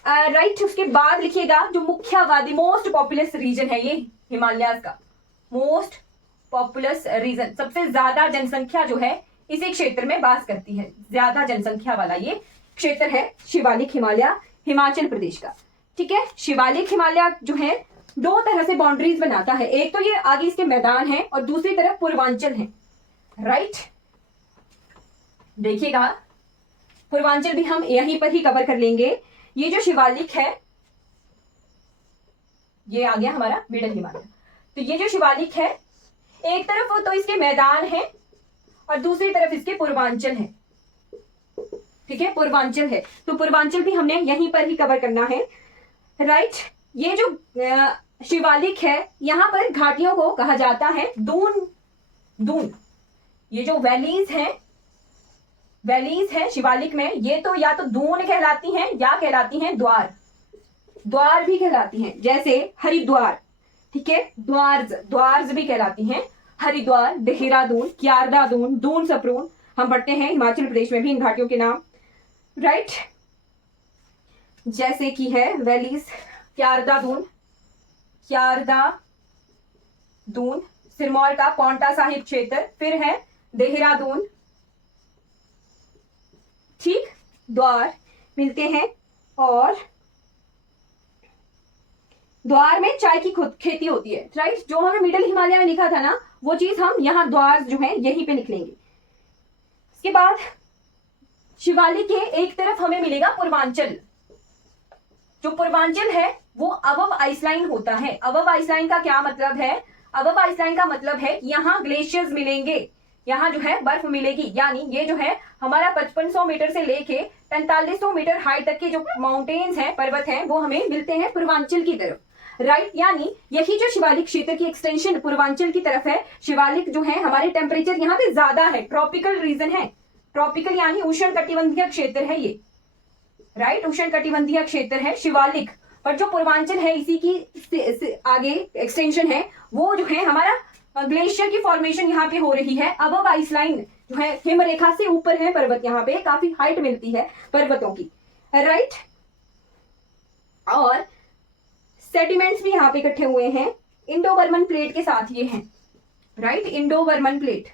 राइट, उसके बाद लिखिएगा जो मुख्यवादी मोस्ट पॉपुलस रीजन है ये हिमालय का, मोस्ट पॉपुलस रीजन, सबसे ज्यादा जनसंख्या जो है इसी क्षेत्र में वास करती है, ज्यादा जनसंख्या वाला ये क्षेत्र है शिवालिक हिमालय हिमाचल प्रदेश का। ठीक है, शिवालिक हिमालय जो है दो तरह से बाउंड्रीज बनाता है, एक तो ये आगे इसके मैदान है और दूसरी तरफ पूर्वांचल है। राइट, देखिएगा पूर्वांचल भी हम यहीं पर ही कवर कर लेंगे। ये जो शिवालिक है ये आ गया हमारा मिडल हिमालय। तो ये जो शिवालिक है एक तरफ तो इसके मैदान है और दूसरी तरफ इसके पूर्वांचल है। ठीक है, पूर्वांचल है, तो पूर्वांचल भी हमने यहीं पर ही कवर करना है। राइट, ये जो शिवालिक है यहाँ पर घाटियों को कहा जाता है दून। दून, ये जो वैलीज है शिवालिक में, ये तो या तो दून कहलाती हैं या कहलाती हैं द्वार। द्वार भी कहलाती हैं, जैसे हरिद्वार। ठीक है, द्वार्स भी कहलाती हैं। हरिद्वार, देहरादून, क्यारदादून, दून सप्रून, हम पढ़ते हैं हिमाचल प्रदेश में भी इन घाटियों के नाम। राइट, जैसे कि है वैलीज, क्यारदादून, सिरमौर का पांवटा साहिब क्षेत्र, फिर है देहरादून। ठीक, द्वार मिलते हैं और द्वार में चाय की खेती होती है। राइट, जो हमें मिडिल हिमालय में लिखा था ना वो चीज हम यहाँ द्वार जो है यहीं पे लिख लेंगे। इसके बाद शिवालिक के एक तरफ हमें मिलेगा पूर्वांचल। जो पूर्वांचल है वो अबव आइसलाइन होता है। अबव आइसलाइन का क्या मतलब है? अबव आइसलाइन का मतलब है यहाँ ग्लेशियर्स मिलेंगे, यहाँ जो है बर्फ मिलेगी। यानी ये जो है हमारा 5500 मीटर से लेके 4500 मीटर हाइट तक के जो माउंटेन्स हैं, पर्वत हैं, वो हमें मिलते हैं पूर्वांचल की तरफ। राइट, यानी यही जो शिवालिक क्षेत्र की एक्सटेंशन पूर्वांचल की तरफ है। शिवालिक जो है हमारे टेम्परेचर यहाँ पे ज्यादा है, ट्रॉपिकल रीजन है। ट्रॉपिकल यानी उष्ण कटिबंधीय क्षेत्र है ये। राइट, उष्ण कटिबंधीय क्षेत्र है शिवालिक। पर जो पूर्वांचल है इसी की आगे एक्सटेंशन है, वो जो है हमारा ग्लेशियर की फॉर्मेशन यहाँ पे हो रही है। अबव आइसलाइन जो है हिमरेखा से ऊपर है पर्वत, यहाँ पे काफी हाइट मिलती है पर्वतों की। राइट, और सेडिमेंट्स भी यहाँ पे इकट्ठे हुए हैं इंडो बर्मन प्लेट के साथ ये हैं। Right, Indo Burman plate.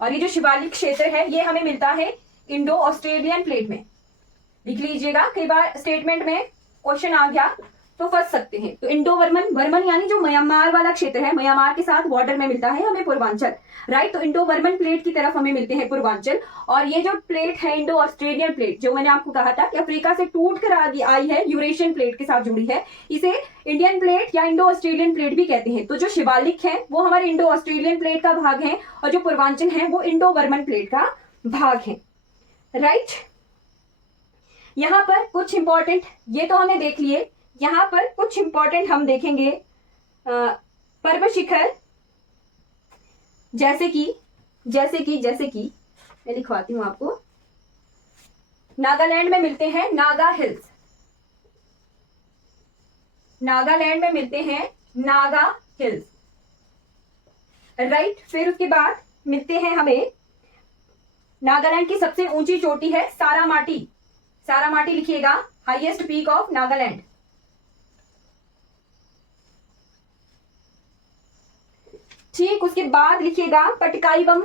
और ये जो शिवालिक क्षेत्र है ये हमें मिलता है इंडो ऑस्ट्रेलियन प्लेट में। लिख लीजिएगा, कई बार स्टेटमेंट में क्वेश्चन आ गया तो फंस सकते हैं। तो इंडो बर्मन यानी जो म्यांमार वाला क्षेत्र है, म्यांमार के साथ बॉर्डर में मिलता है हमें पूर्वांचल। राइट, तो इंडो बर्मन प्लेट की तरफ हमें मिलते हैं पूर्वांचल। और ये जो प्लेट है इंडो ऑस्ट्रेलियन प्लेट, जो मैंने आपको कहा था कि अफ्रीका से टूट कर आई है, यूरेशियन प्लेट के साथ जुड़ी है, इसे इंडियन प्लेट या इंडो ऑस्ट्रेलियन प्लेट भी कहते हैं। तो जो शिवालिक है वो हमारे इंडो ऑस्ट्रेलियन प्लेट का भाग है और जो पूर्वांचल है वो इंडो बर्मन प्लेट का भाग है। राइट, यहाँ पर कुछ इंपॉर्टेंट, ये तो हमने देख लिए, यहाँ पर कुछ इंपॉर्टेंट हम देखेंगे पर्वत शिखर, जैसे कि मैं लिखवाती हूं आपको। नागालैंड में मिलते हैं नागा हिल्स, नागालैंड में मिलते हैं नागा हिल्स। राइट, फिर उसके बाद मिलते हैं हमें नागालैंड की सबसे ऊंची चोटी है सारामाटी। सारामाटी लिखिएगा, हाईएस्ट पीक ऑफ नागालैंड। ठीक, उसके बाद लिखिएगा पटकाई बम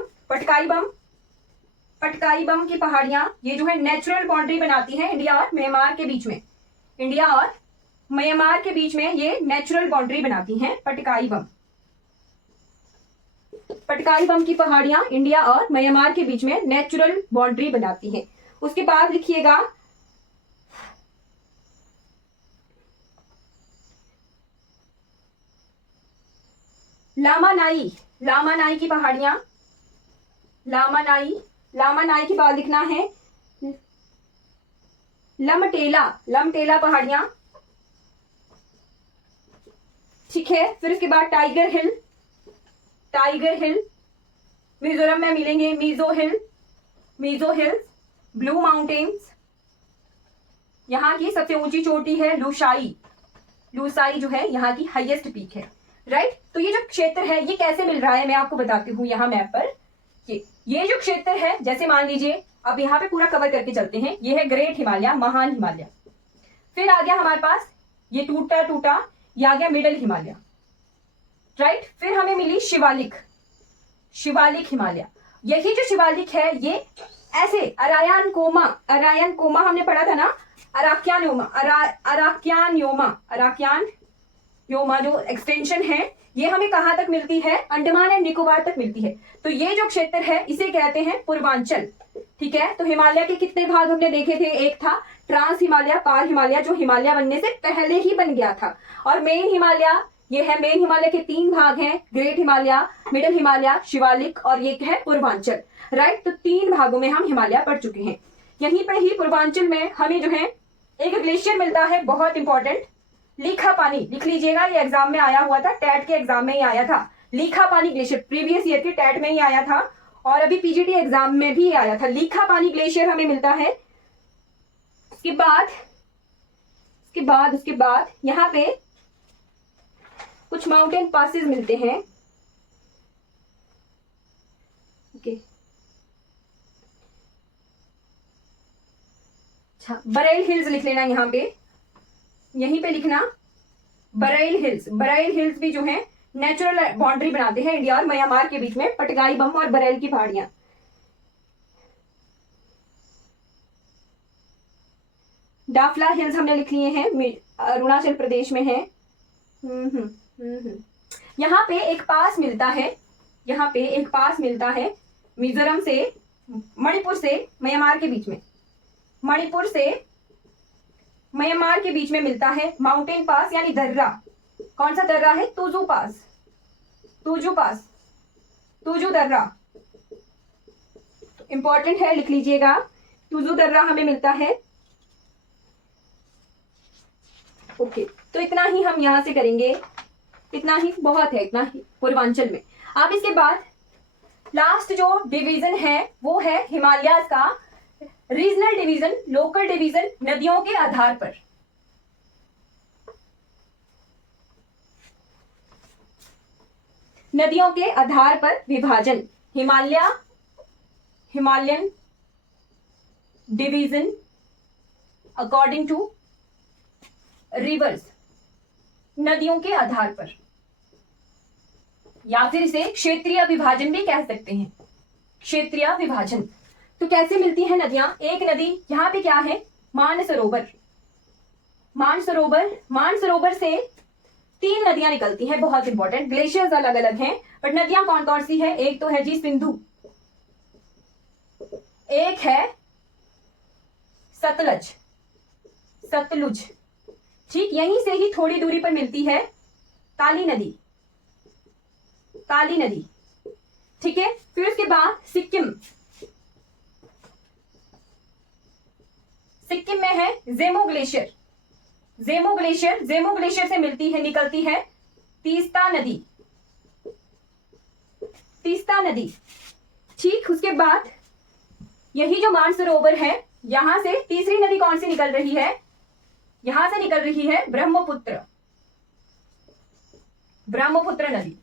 की पहाड़ियां। ये जो है नेचुरल बाउंड्री बनाती है इंडिया और म्यांमार के बीच में। इंडिया और म्यांमार के बीच में ये नेचुरल बाउंड्री बनाती हैं पटकाई बम की पहाड़ियां इंडिया और म्यांमार के बीच में नेचुरल बाउंड्री बनाती हैं। उसके बाद लिखिएगा लामानाई की पहाड़ियां, लामानाई के बाद लिखना है लमटेला पहाड़ियां। ठीक है, फिर उसके बाद टाइगर हिल, मिजोरम में मिलेंगे मीजो हिल्स, ब्लू माउंटेन्स। यहाँ की सबसे ऊंची चोटी है लूसाई जो है यहाँ की हाईएस्ट पीक है। राइट, तो ये जो क्षेत्र है ये कैसे मिल रहा है मैं आपको बताती हूँ। यहाँ मैप पर ये जो क्षेत्र है, जैसे मान लीजिए, अब यहाँ पे पूरा कवर करके चलते हैं। ये है ग्रेट हिमालय, महान हिमालय। फिर आ गया हमारे पास ये टूटा, ये आ गया मिडिल हिमालय। राइट, फिर हमें मिली शिवालिक हिमालय। यही जो शिवालिक है ये ऐसे अराक्यान कोमा हमने पढ़ा था ना, अराक्यान योमा जो एक्सटेंशन है ये हमें कहाँ तक मिलती है? अंडमान एंड निकोबार तक मिलती है। तो ये जो क्षेत्र है इसे कहते हैं पूर्वांचल। ठीक है, तो हिमालय के कितने भाग हमने देखे थे? एक था ट्रांस हिमालय, पार हिमालय, जो हिमालय बनने से पहले ही बन गया था। और मेन हिमालय, ये है मेन हिमालय के 3 भाग हैं, ग्रेट हिमालय, मिडिल हिमालय, शिवालिक, और ये है पूर्वांचल। राइट, तो 3 भागों में हम हिमालय पढ़ चुके हैं। यहीं पे ही पूर्वांचल में हमें जो है एक ग्लेशियर मिलता है, बहुत इंपॉर्टेंट, लीखा पानी। लिख लीजिएगा, ये एग्जाम में आया हुआ था, टैट के एग्जाम में ही आया था। लीखा पानी ग्लेशियर प्रीवियस ईयर के टैट में ही आया था और अभी पीजीटी एग्जाम में भी आया था। लीखा पानी ग्लेशियर हमें मिलता है। उसके बाद यहाँ पे कुछ माउंटेन पासेस मिलते हैं। ओके, अच्छा, बरेल हिल्स लिख लेना यहाँ पे, यहीं पे लिखना बरेल हिल्स। बरेल हिल्स भी जो है नेचुरल बाउंड्री बनाते हैं इंडिया और म्यांमार के बीच में, पटगाई बम और बरेल की पहाड़ियां। डाफला हिल्स हमने लिख लिए हैं, अरुणाचल प्रदेश में है। यहाँ पे एक पास मिलता है, यहाँ पे एक पास मिलता है मिजोरम से, मणिपुर से म्यांमार के बीच में, मणिपुर से म्यांमार के बीच में मिलता है माउंटेन पास यानी दर्रा। कौन सा दर्रा है? तुजू पास, तुजू पास, तुजू दर्रा, इंपॉर्टेंट है, लिख लीजिएगा। तुजू दर्रा हमें मिलता है। ओके, तो इतना ही हम यहां से करेंगे, इतना ही बहुत है, इतना ही पूर्वांचल में। अब इसके बाद लास्ट जो डिवीजन है वो है हिमालय का रीजनल डिवीजन, लोकल डिवीजन, नदियों के आधार पर। नदियों के आधार पर विभाजन, Himalayan division according to rivers, नदियों के आधार पर, या फिर इसे क्षेत्रीय विभाजन भी कह सकते हैं, क्षेत्रीय विभाजन। तो कैसे मिलती हैं नदियां? एक नदी यहाँ पे क्या है? मानसरोवर, मानसरोवर, मानसरोवर से 3 नदियां निकलती हैं, बहुत इंपॉर्टेंट। ग्लेशियर्स अलग अलग हैं बट नदियां कौन कौन सी है? एक तो है जी सिंधु, एक है सतलज, सतलुज। ठीक, यहीं से ही थोड़ी दूरी पर मिलती है काली नदी, काली नदी। ठीक है, फिर उसके बाद सिक्किम, सिक्किम में है जेमो ग्लेशियर, जेमो ग्लेशियर, जेमो ग्लेशियर से मिलती है, निकलती है तीस्ता नदी, तीस्ता नदी। ठीक, उसके बाद यही जो मानसरोवर है, यहां से तीसरी नदी कौन सी निकल रही है? यहां से निकल रही है ब्रह्मपुत्र, ब्रह्मपुत्र नदी।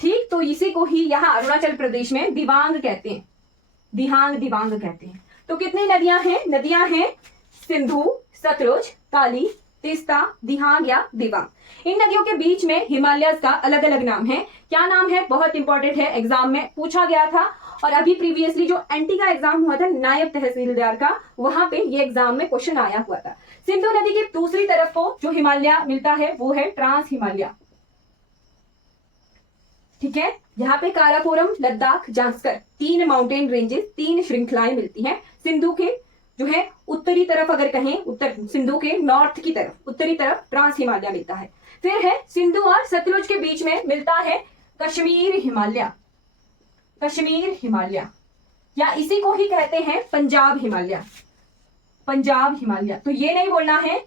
ठीक, तो इसी को ही यहां अरुणाचल प्रदेश में दिबांग कहते हैं, दिबांग कहते हैं। तो कितनी नदियां हैं? नदियां हैं सिंधु, सतलुज, काली, तीस्ता, दिहांग या दिबांग। इन नदियों के बीच में हिमालय का अलग अलग नाम है। क्या नाम है? बहुत इंपॉर्टेंट है, एग्जाम में पूछा गया था। और अभी प्रीवियसली जो एनटी का एग्जाम हुआ था नायब तहसीलदार का, वहां पे ये एग्जाम में क्वेश्चन आया हुआ था। सिंधु नदी की दूसरी तरफ को जो हिमालय मिलता है वो है ट्रांस हिमालय। ठीक है, यहाँ पे काराकोरम, लद्दाख, जांस्कर, 3 माउंटेन रेंजेस, 3 श्रृंखलाएं मिलती हैं। सिंधु के जो है उत्तरी तरफ अगर कहें, उत्तर सिंधु के नॉर्थ की तरफ, उत्तरी तरफ ट्रांस हिमालय मिलता है। फिर है सिंधु और सतलुज के बीच में मिलता है कश्मीर हिमालय, कश्मीर हिमालय, या इसी को ही कहते हैं पंजाब हिमालय, पंजाब हिमालय। तो ये नहीं बोलना है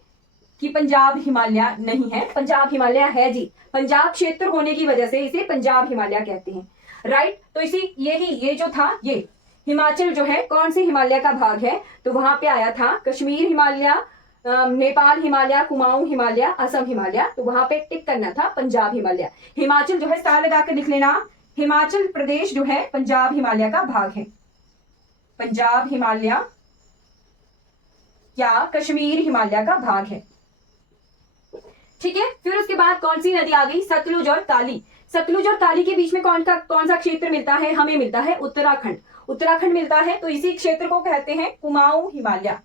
कि पंजाब हिमालय नहीं है, पंजाब हिमालय है जी, पंजाब क्षेत्र होने की वजह से इसे पंजाब हिमालय कहते हैं। राइट, तो इसी ये जो था, ये हिमाचल जो है कौन से हिमालय का भाग है? तो वहां पे आया था कश्मीर हिमालय, नेपाल हिमालय, कुमाऊं हिमालय, असम हिमालय। तो वहां पे टिक करना था पंजाब हिमालय। हिमाचल जो है स्टार लगाकर लिख लेना, हिमाचल प्रदेश जो है पंजाब हिमालय का भाग है, पंजाब हिमालय या कश्मीर हिमालय का भाग है। ठीक है, फिर उसके बाद कौन सी नदी आ गई? सतलुज और काली। सतलुज और काली के बीच में कौन सा क्षेत्र मिलता है? हमें मिलता है उत्तराखंड, उत्तराखंड मिलता है। तो इसी क्षेत्र को कहते हैं कुमाऊं हिमालय,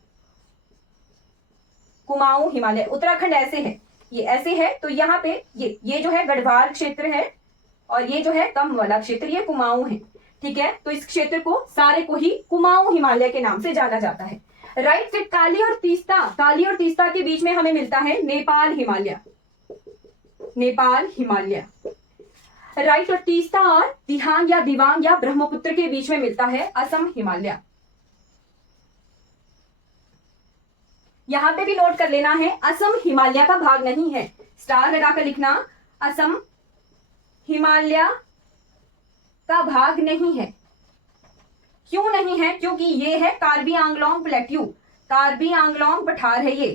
कुमाऊं हिमालय। उत्तराखंड ऐसे है, ये ऐसे है। तो यहाँ पे ये जो है गढ़वाल क्षेत्र है, और ये जो है कम वाला क्षेत्र ये कुमाऊं है। ठीक है, तो इस क्षेत्र को सारे को ही कुमाऊं हिमालय के नाम से जाना जाता है। राइट, फिर काली और तीस्ता के बीच में हमें मिलता है नेपाल हिमालय, नेपाल हिमालय। राइट, और तीस्ता और दिहांग या दिवांग या ब्रह्मपुत्र के बीच में मिलता है असम हिमालय। यहां पे भी नोट कर लेना है, असम हिमालय का भाग नहीं है, स्टार लगाकर लिखना, असम हिमालय का भाग नहीं है। क्यों नहीं है? क्योंकि ये है कार्बी आंगलोंग प्लेट्यू, कार्बी आंगलोंग पठार है, ये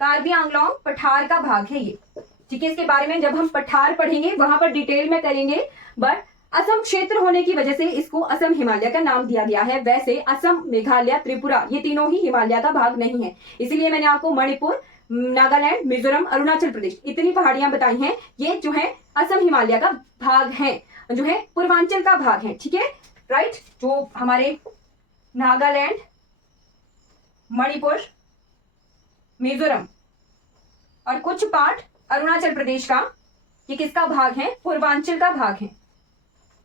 कार्बी आंगलोंग पठार का भाग है ये। ठीक है, इसके बारे में जब हम पठार पढ़ेंगे वहां पर डिटेल में करेंगे, बट असम क्षेत्र होने की वजह से इसको असम हिमालय का नाम दिया गया है। वैसे असम, मेघालय, त्रिपुरा ये तीनों ही हिमालय का भाग नहीं है, इसीलिए मैंने आपको मणिपुर, नागालैंड, मिजोरम, अरुणाचल प्रदेश इतनी पहाड़ियां बताई हैं, ये जो है असम हिमालय का भाग है, जो है पूर्वांचल का भाग है। ठीक है, राइट, जो हमारे नागालैंड, मणिपुर, मिजोरम और कुछ पार्ट अरुणाचल प्रदेश का, ये किसका भाग है? पूर्वांचल का भाग है।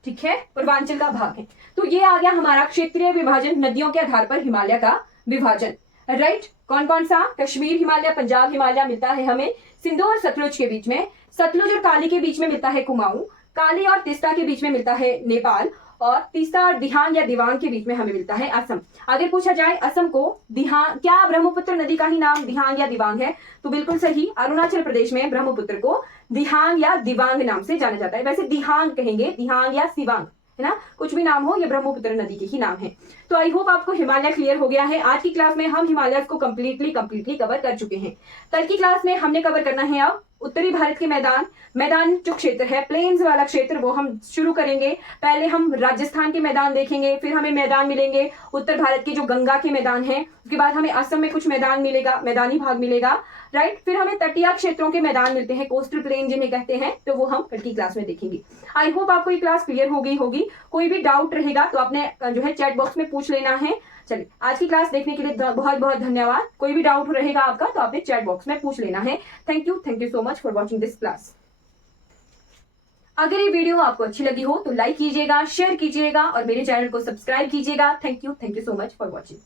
ठीक है, पूर्वांचल का भाग है। तो ये आ गया हमारा क्षेत्रीय विभाजन, नदियों के आधार पर हिमालय का विभाजन। राइट, कौन कौन सा? कश्मीर हिमालय, पंजाब हिमालय मिलता है हमें सिंधु और सतलुज के बीच में, सतलुज और काली के बीच में मिलता है कुमाऊं, काली और तीस्ता के बीच में मिलता है नेपाल, और तीस्ता और दिहांग या दिवांग के बीच में हमें मिलता है असम। अगर पूछा जाए असम को दिहांग, क्या ब्रह्मपुत्र नदी का ही नाम दिहांग या दिवांग है? तो बिल्कुल सही, अरुणाचल प्रदेश में ब्रह्मपुत्र को दिहांग या दिवांग नाम से जाना जाता है। वैसे दिहांग कहेंगे, दिहांग या सिवांग, है ना, कुछ भी नाम हो, ये ब्रह्मपुत्र नदी के ही नाम है। तो आई होप आपको हिमालय क्लियर हो गया है। आज की क्लास में हम हिमालय को कंप्लीटली कवर कर चुके हैं। कल की क्लास में हमने कवर करना है अब उत्तरी भारत के मैदान जो क्षेत्र है, प्लेन्स वाला क्षेत्र, वो हम शुरू करेंगे। पहले हम राजस्थान के मैदान देखेंगे, फिर हमें मैदान मिलेंगे उत्तर भारत के जो गंगा के मैदान हैं, उसके बाद हमें असम में कुछ मैदान मिलेगा, मैदानी भाग मिलेगा। राइट, फिर हमें तटीय क्षेत्रों के मैदान मिलते हैं, कोस्टल प्लेन जिन्हें कहते हैं, तो वो हम कल की क्लास में देखेंगे। आई होप आपको ये क्लास क्लियर हो गई होगी। कोई भी डाउट रहेगा तो आपने जो है चैट बॉक्स में पूछ लेना है। चलिए, आज की क्लास देखने के लिए बहुत बहुत धन्यवाद। कोई भी डाउट रहेगा आपका तो आपने चैट बॉक्स में पूछ लेना है। Thank you so much for watching this class. अगर ये वीडियो आपको अच्छी लगी हो तो लाइक कीजिएगा, शेयर कीजिएगा और मेरे चैनल को सब्सक्राइब कीजिएगा। Thank you so much for watching.